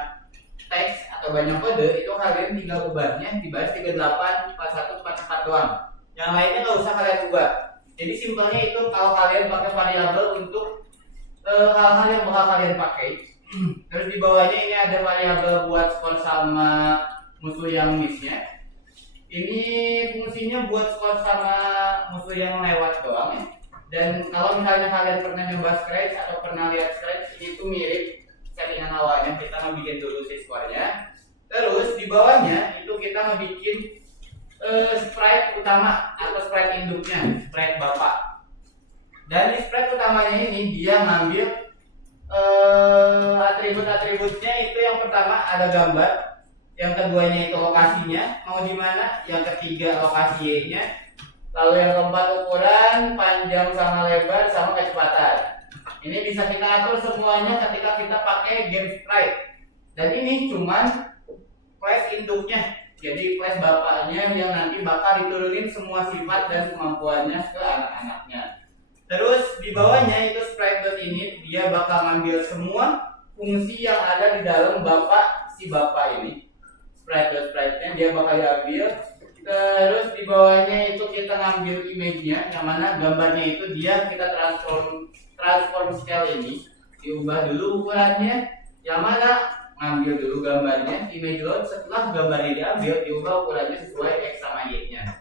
teks atau banyak kode, itu kalian tinggal ubahnya di baris 38, 41, 44 doang. Yang lainnya nggak usah kalian ubah. Jadi simpelnya itu kalau kalian pakai variabel untuk hal-hal yang bakal kalian pakai. Terus di bawahnya ini ada variabel buat skor sama musuh yang miss-nya. Ini fungsinya buat skor sama musuh yang lewat doang ya. Dan kalau misalnya kalian pernah nyoba Scratch atau pernah lihat Scratch, itu mirip settingan awalnya. Kita ngebikin dulu si skornya. Terus di bawahnya itu kita ngebikin sprite utama atau sprite induknya, sprite bapak. Dan di sprite utamanya ini dia ngambil atribut-atributnya. Itu yang pertama ada gambar, yang keduanya itu lokasinya mau di mana, yang ketiga lokasi Y-nya, lalu yang keempat ukuran, panjang sama lebar sama kecepatan. Ini bisa kita atur semuanya ketika kita pakai game sprite. Dan ini cuman class induknya, jadi class bapaknya yang nanti bakal diturunin semua sifat dan kemampuannya ke anak-anaknya. Terus di bawahnya itu sprite.init, dia bakal ngambil semua fungsi yang ada di dalam bapak ini. Sprite.nya dia bakal diambil. Terus di bawahnya itu kita ngambil image-nya, yang mana gambarnya itu dia kita transform scale ini, diubah dulu ukurannya, yang mana ngambil dulu gambarnya, image load, setelah gambarnya diambil, diubah ukurannya sesuai X sama Y-nya.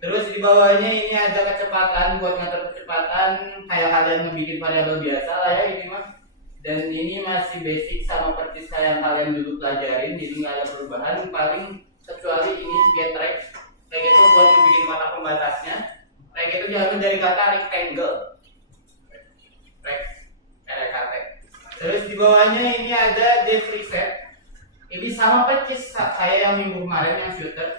Terus di bawahnya ini ada kecepatan, buat ngatur kecepatan kayak kalian ngebikin variabel biasa lah ya ini mah. Dan ini masih basic sama persis kayak yang kalian dulu pelajarin, jadi nggak ada perubahan paling kecuali ini get rect. Rect itu buat ngebikin kotak pembatasnya. Rect itu diambil dari kata rectangle. Rect. yang minggu kemarin yang shooter.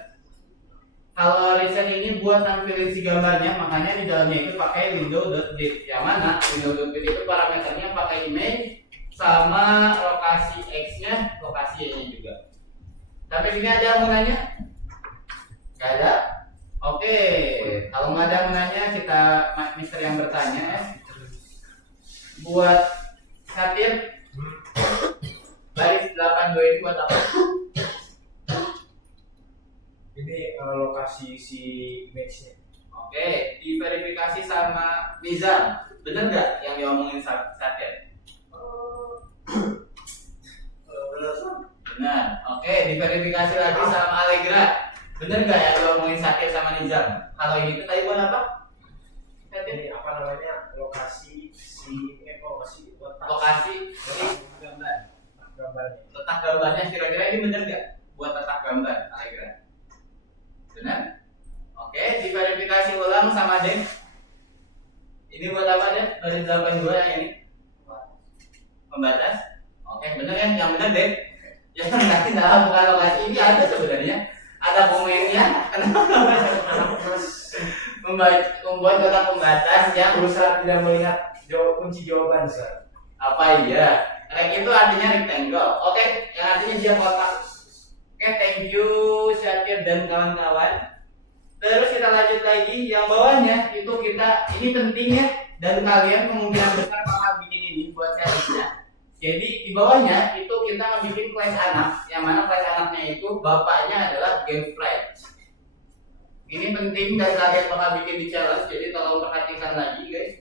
Kalau riset ini buat nampilin si gambarnya, makanya di dalamnya itu pakai window.bit. Yang mana window.bit itu parameternya pakai image sama lokasi X-nya, lokasi Y-nya juga. Tapi ini ada yang mau nanya? Gak ada? Oke, kalau nggak ada yang mau nanya, kita Mister yang bertanya ya. Buat Satir, baris 82 ini buat apa? Ini lokasi si image-nya. Oke, diverifikasi sama Nizam. Bener nggak yang diomongin Satir? Benar. Oke, diverifikasi lagi sama Allegra. Bener nggak yang diomongin Satir sama Nizam? Kalau ini tuh tadi buat apa? Satir? Ini apa namanya? Lokasi si lokasi letak Lokasi gambar. gambarnya. Letak gambarnya kira-kira ini bener nggak? Buat letak gambar, Allegra. Benar? Oke, diverifikasi ulang sama Den. Ini buat apa Den? Dari 82 yang ini. Pembatas. Oke, bener ya? Yang bener Den. Yang nanti dalam bukan lokasi ini ada sebenarnya. Ada komennya. Membuat kotak pembatas yang Berusaha tidak melihat kunci jawaban, Sir. apa iya? Rek itu artinya rectangle. Oke, yang artinya dia kotak. Oke, thank you Syakir dan kawan-kawan. Terus kita lanjut lagi, yang bawahnya itu ini penting ya, dan kalian kemungkinan besar bakal bikin ini buat seriesnya. Jadi di bawahnya itu kita bikin kelas anak, yang mana kelas anaknya itu bapaknya adalah GameSprite. Ini penting dan kalian bakal bikin di challenge, jadi tolong perhatikan lagi guys.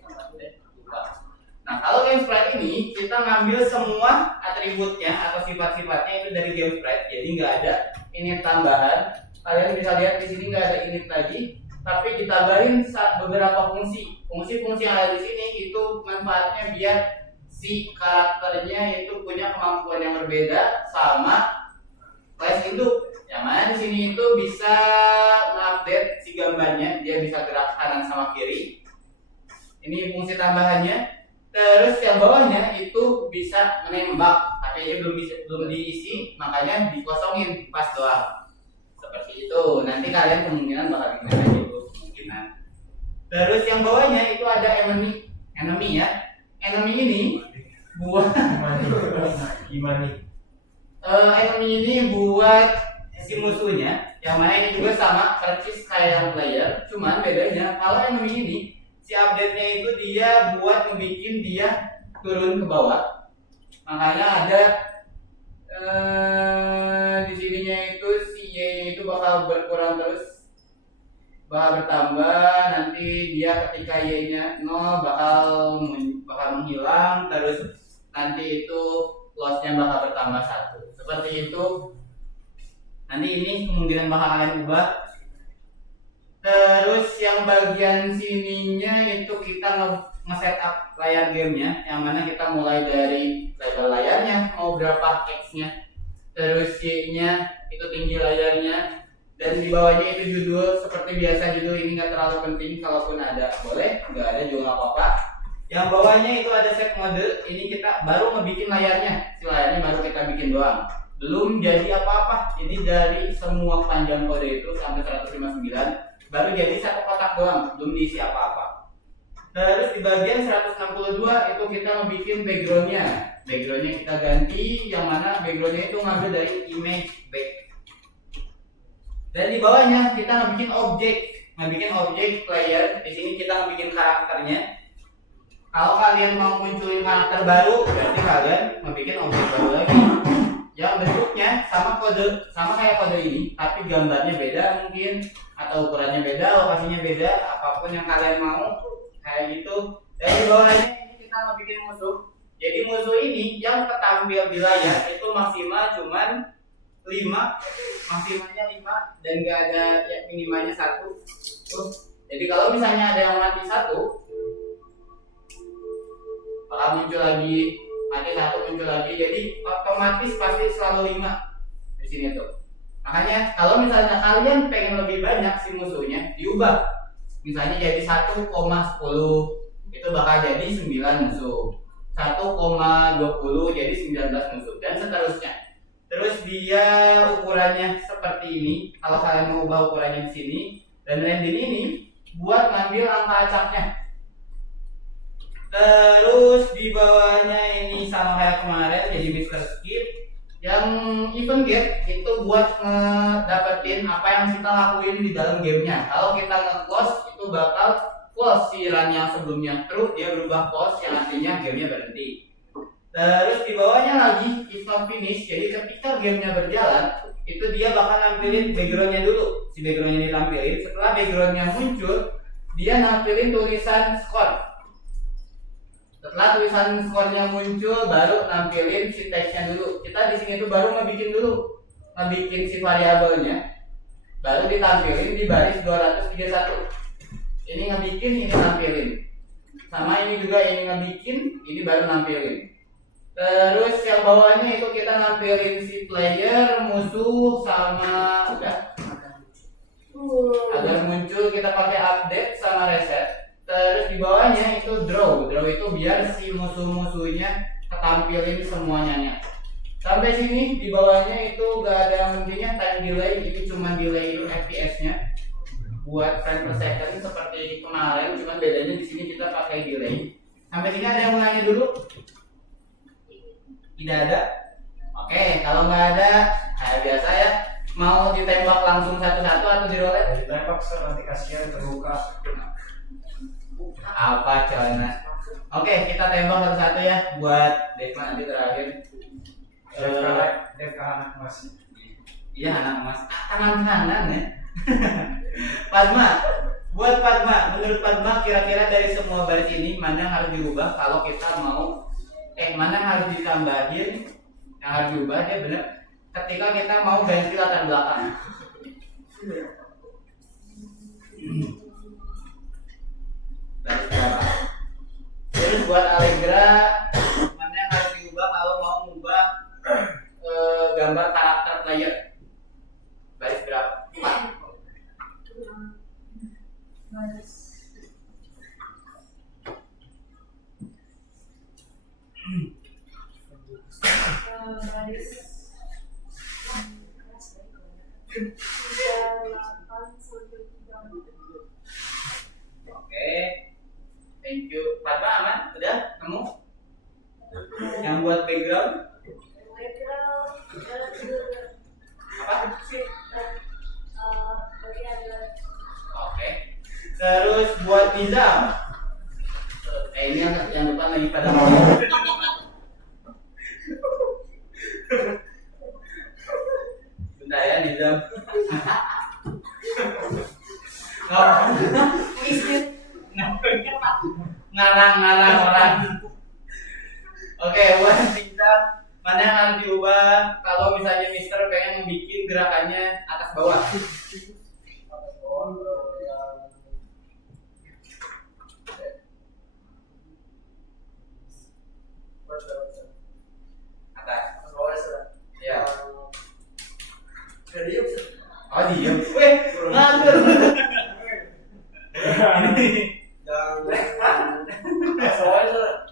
Nah, kalau GameSprite ini kita ngambil semua atributnya atau sifat-sifatnya itu dari GameSprite, jadi nggak ada init tambahan. Kalian bisa lihat di sini nggak ada init lagi, tapi ditambahin beberapa fungsi. Fungsi-fungsi yang ada di sini itu manfaatnya biar si karakternya itu punya kemampuan yang berbeda sama kelas induk. Yang mana di sini itu bisa mengupdate si gambarnya, dia bisa gerak kanan sama kiri. Ini fungsi tambahannya. Terus yang bawahnya itu bisa menembak, tapi ini belum diisi, makanya dikosongin pas doang. Seperti itu. Nanti kalian kemungkinan bakal bikin aja itu kemungkinan. Terus yang bawahnya itu ada enemy ya. Enemy ini buat Gimana? enemy ini buat si musuhnya. Yang mana ini juga sama persis kayak yang player, cuman bedanya kalau enemy ini si update-nya itu dia buat ngebikin dia turun ke bawah. Makanya ada di sininya itu si Y itu bakal berkurang terus, bakal bertambah. Nanti dia ketika Y-nya 0 bakal menghilang, terus nanti itu loss-nya bakal bertambah 1. Seperti itu. Nanti ini kemungkinan bakal kalian ubah. Terus yang bagian sininya itu kita nge-setup layar gamenya, yang mana kita mulai dari level layarnya mau berapa X-nya, terus Y-nya itu tinggi layarnya, dan di bawahnya itu judul. Seperti biasa judul ini nggak terlalu penting, kalaupun ada boleh, nggak ada juga nggak apa-apa. Yang bawahnya itu ada set mode, ini kita baru ngebikin layarnya, si layarnya baru kita bikin doang, belum jadi apa-apa. Ini dari semua panjang kode itu sampai 159 baru jadi satu kotak doang, belum diisi apa-apa. Terus di bagian 162 itu kita ngebikin backgroundnya. Backgroundnya kita ganti, yang mana backgroundnya itu ngambil dari image back. Dan di bawahnya kita ngebikin objek player. Di sini kita ngebikin karakternya. Kalau kalian mau munculin karakter baru, berarti kalian ngebikin objek baru lagi. Yang bentuknya sama kayak kode ini, tapi gambarnya beda mungkin, atau ukurannya beda, lokasinya beda, apapun yang kalian mau kayak gitu. Dan di bawahnya ini kita mau bikin musuh. Jadi musuh ini yang ketampil di layar itu maksimal cuman 5, maksimalnya 5, dan gak ada ya, minimalnya 1. Tuh. Jadi kalau misalnya ada yang mati 1, bakal muncul lagi, mati 1 muncul lagi, jadi otomatis pasti selalu 5 di sini tuh. Makanya kalau misalnya kalian pengen lebih banyak si musuhnya, diubah. Misalnya jadi 1,10, itu bakal jadi 9 musuh. 1,20 jadi 19 musuh, dan seterusnya. Terus dia ukurannya seperti ini. Kalau kalian mau ubah ukurannya di sini, dan random ini buat ngambil angka acaknya. Terus di bawahnya ini sama kayak kemarin, jadi Mr. Skip. Yang event gate itu buat ngedapetin apa yang kita lakuin di dalam gamenya. Kalau kita nge-close itu bakal close si run yang sebelumnya, terus dia berubah close yang artinya gamenya berhenti. Terus di bawahnya lagi if not finish, jadi ketika gamenya berjalan itu dia bakal nampilin backgroundnya dulu. Si backgroundnya ditampilin, setelah backgroundnya muncul dia nampilin tulisan score. Setelah tulisan skornya muncul, baru nampilin si teksnya dulu. Kita di sini tuh baru ngebikin si variabelnya, baru ditampilin di baris 231. Ini ngebikin, ini nampilin. Sama ini juga ini ngebikin, ini baru nampilin. Terus yang bawahnya itu kita nampilin si player, musuh, sama udah. Agar muncul kita pakai update sama reset. Terus di bawahnya itu draw itu biar si musuh-musuhnya ketampilin semuanya. Sampai sini di bawahnya itu gak ada yang pentingnya time delay, ini cuma delay FPS-nya buat frame per second seperti kemarin, cuma bedanya di sini kita pakai delay. Sampai sini ada yang mau nanya dulu? Tidak ada? Oke, kalau nggak ada, kayak biasa ya. Mau ditembak langsung satu-satu atau di roulette? Ditembak nanti kasihan terluka. Apa celana? Oke, kita tembak satu-satu ya buat Deva nanti terakhir. Dev anak mas. Iya anak mas, tangan kanan ya. Padma, buat Padma, menurut Padma kira-kira dari semua baris ini mana yang harus diubah kalau kita mau mana yang harus ditambahin, yang harus diubah dia bener ketika kita mau ganti latar belakang. Baris berapa? Terus buat Allegra mana yang harus diubah kalau mau mengubah gambar karakter player? Baris berapa? 4. Baris Oke, thank you. Padma aman? Udah nemu? Yang buat background? Apa? Oke. Terus buat Nizam. Ini yang depan lagi pada ngomong. Bentar ya Nizam. Ngarang-ngarang orang. Oke, buat Nizam, mana yang harus diubah kalau misalnya Mister pengen membuat gerakannya atas bawah? Ya. Oh diem. Weh, nganggur.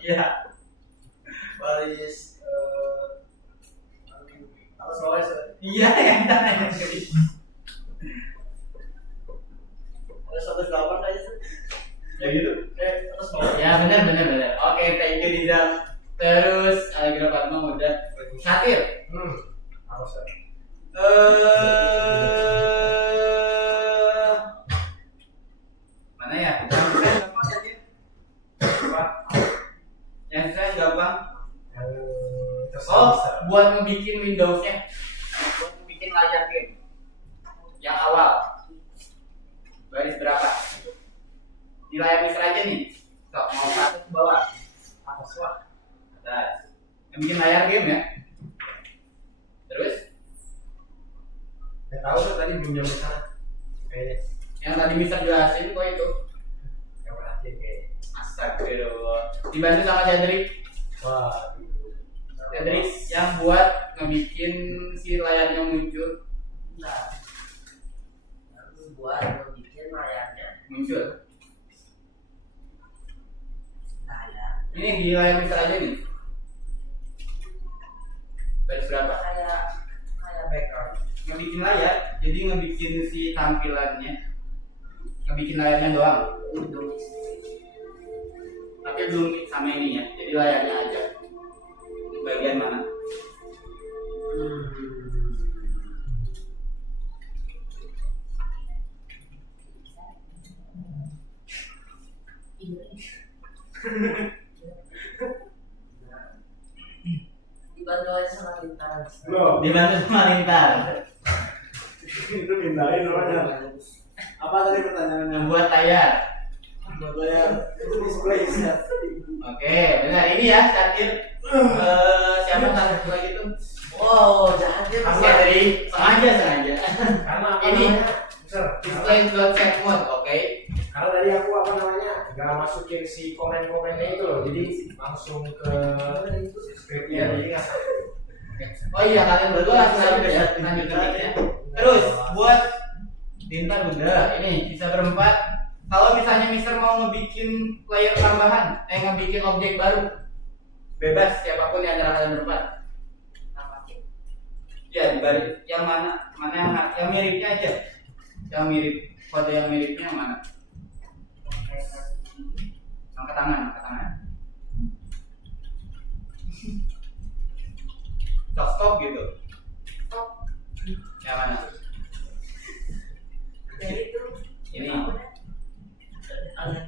Iya. Baris atas bawah Iya, yang tanya jadi. ada 108 aja sih. Ya gitu. Atas bawah. Ya benar. Oke, thank you Nizam. Terus Allegra Padma udah. Satir. Harus ya. Mana ya? Yang saya gampang. Oh, buat ngebikin Windows-nya, buat ngebikin layar game yang awal. Baris berapa? Di layar Mister aja nih. Sok, mau satu ke bawah. Atas wah. Atas. Yang bikin layar game ya. Terus? Gak tahu tuh tadi belum jam sana. Kayaknya. Yang tadi Mister jelasin kok itu. Yang perhatiin kayaknya. Astagfirullah. Dibantu sama Chandri. Wah. Chandri yang buat ngebikin si layarnya muncul. Nah, lalu buat membuat layarnya Muncul. layar Ini di layar Mister aja nih. Baris berapa? kayak ngebikin si tampilannya, ngebikin layarnya doang. Tapi belum sama ini ya, jadi layarnya aja. Bagian mana? Dibantu aja sama bintang. Belum. Dibantu sama Lintar. Itu mindahin namanya. Apa tadi pertanyaannya? Membuat layar. Bayar itu display ya. Oke, benar ini ya Satir. Siapa satu lagi tuh? Wow, jahat dia. Oke, tadi sengaja. Karena apa Ini. namanya? Misal, Display slot set mode, oke. karena tadi aku apa namanya nggak masukin si komen-komennya itu loh, jadi langsung ke scriptnya jadi nggak. Oh iya, kalian berdua langsung aja ya, lanjut ketiknya. Terus buat Dintar udah, ini bisa berempat. Kalau misalnya Mister mau ngebikin layer tambahan, ngebikin objek baru, bebas siapapun yang antara kalian berempat. Ya, di balik yang mana yang miripnya aja, yang mirip kode yang miripnya yang mana? Angkat tangan. Stop gitu. Stop. Yang mana? Jadi itu Ini. tangan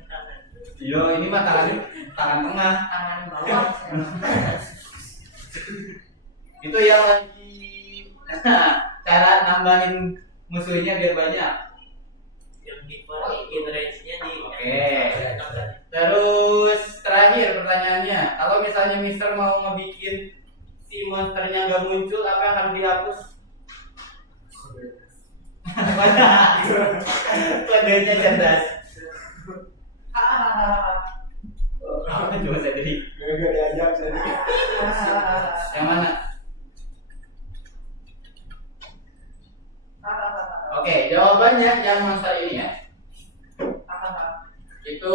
Yo, ini mah tangan tengah. tangan bawah. Itu yang lagi cara nambahin musuhnya biar banyak. Yang in range-nya di. Oke. Terus terakhir pertanyaannya, kalau misalnya Mister mau ngebikin si monsternya nggak muncul, apa yang harus dihapus? Kodenya cerdas. Apa coba saya tadi? Gak diajak jadi. Yang mana? Oke, jawabannya yang monster ini ya. Itu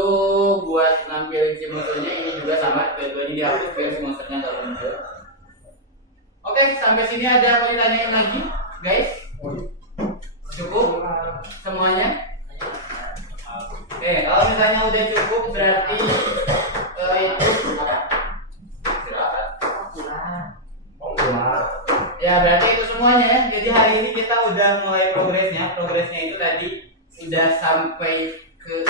buat nampilin si monsternya ini juga sama, dua-duanya dihapus biar si monsternya nggak muncul. Oke, sampai sini ada yang mau ditanyain lagi, guys? Cukup semuanya? Oke, kalau misalnya udah cukup berarti itu apa? Istirahat. Ya berarti itu semuanya ya. Jadi hari ini kita udah mulai progresnya. Progresnya itu tadi sudah sampai ke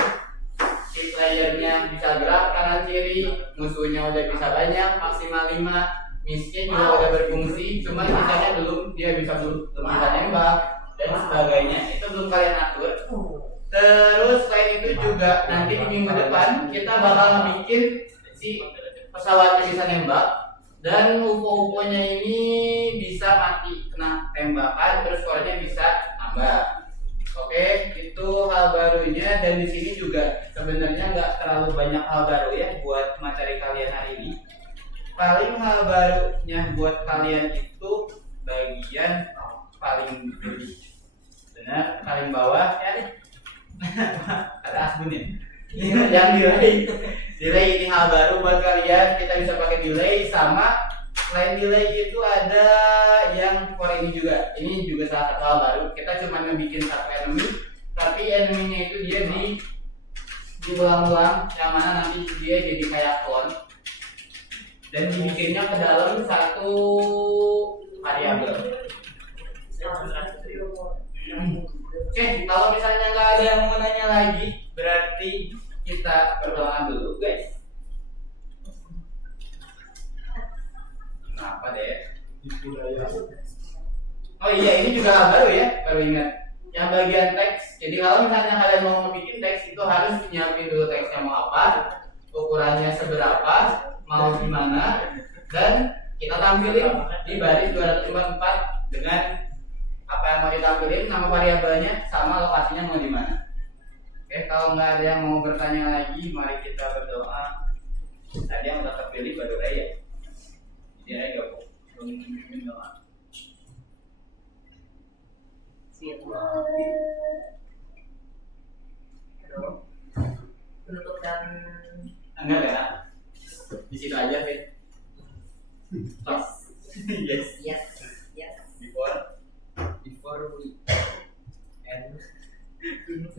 si playernya bisa gerak kanan kiri, musuhnya udah bisa banyak, maksimal 5, missnya juga udah berfungsi, cuman misalnya belum bisa nembak dan sebagainya. Itu belum kalian atur. Terus selain itu juga nanti di minggu depan kita bakal bikin si pesawatnya bisa nembak dan UFO-UFO-nya ini bisa mati kena tembakan, terus skornya bisa nambah. Oke, itu hal barunya dan di sini juga sebenarnya nggak terlalu banyak hal baru ya buat materi kalian hari ini. Paling hal barunya buat kalian itu bagian paling benar paling bawah ya. Ada asbun ya. Yang delay ini hal baru buat kalian. Kita bisa pakai delay sama selain delay itu ada yang for ini juga. Ini juga salah satu hal baru. Kita cuma ngebikin satu enemy, tapi enemy-nya itu dia diulang-ulang, yang mana nanti dia jadi kayak clone dan dibikinnya ke dalam satu variabel. Oke, kalau misalnya nggak ada yang mau nanya lagi, berarti kita berdoa dulu, guys. Kenapa deh? Oh iya, ini juga hal baru ya, baru ingat. Yang bagian teks. Jadi kalau misalnya kalian mau bikin teks, itu harus nyiapin dulu teksnya mau apa, ukurannya seberapa, mau gimana, dan kita tampilin di baris 244 dengan apa yang mau ditampilin, nama variabelnya, sama lokasinya mau di mana. Oke, kalau nggak ada yang mau bertanya lagi, mari kita berdoa. Tadi yang udah terpilih baru Raya. Jadi Raya gak memimpin doa. Penutup dan Enggak ya? Di situ aja sih. Stop. Yes. yes. Before we Thank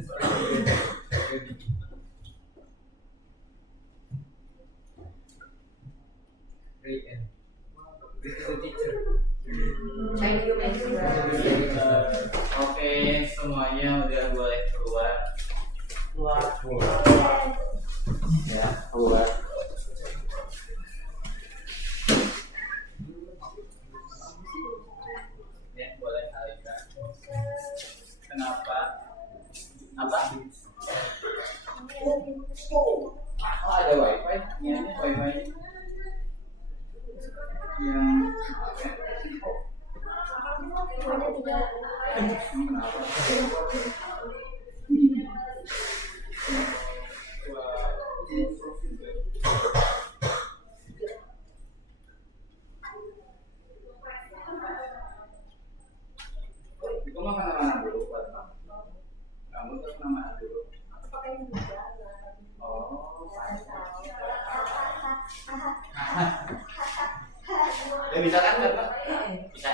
you, Mister. Oke, semuanya udah boleh keluar. Ya, keluar. Ya, boleh Alika. Kenapa? Apa? Oh, ada wifi. Ya, ini wifi. Yang itu mah mana dulu buat kamu terus nama dulu. Oh, ya bisa kan Bapak? Bisa.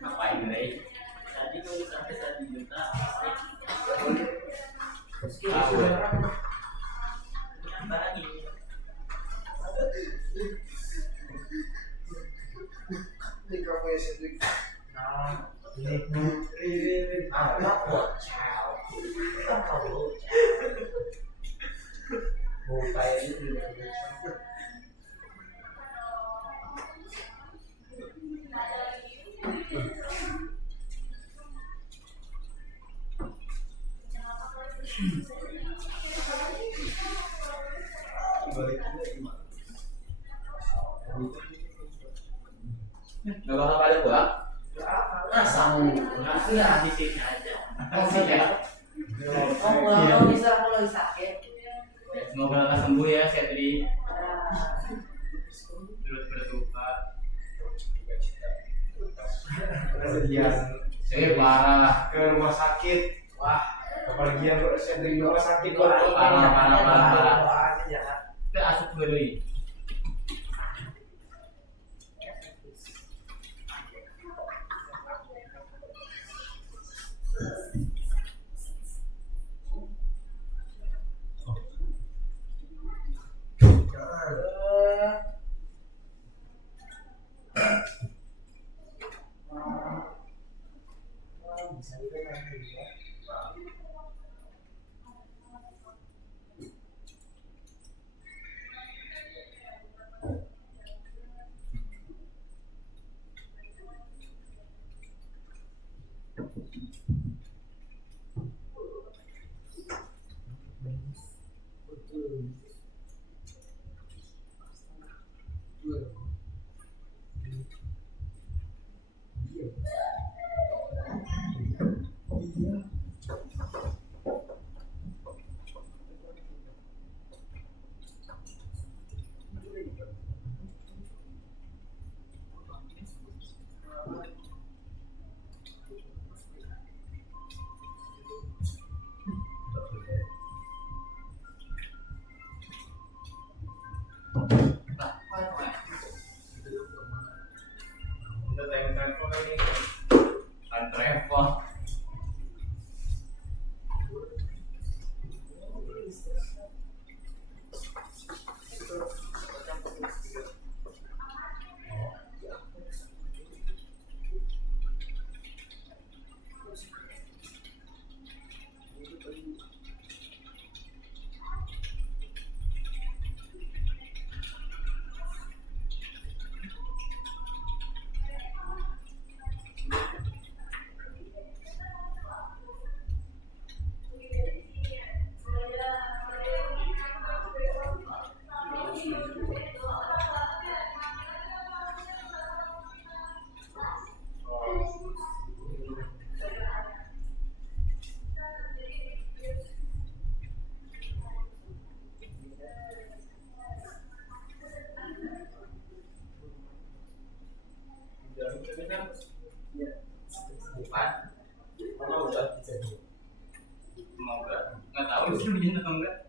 Ngapain nih? Tadi kalau sampai 1 juta, nambah lagi. Nggak bakal pada pulang? Nah, di sini aja. Masih ya? Oh, pulang bisa aku lagi sakit. Ya, semoga lekas sembuh ya, Setri. Terus berduka. Kesedihan Saya parah. ke rumah sakit. Wah, kepergian kok saya di rumah sakit kok. Parah. Itu asup gue dulu. Travel. Bukan. Semoga nggak tahu itu begini atau enggak.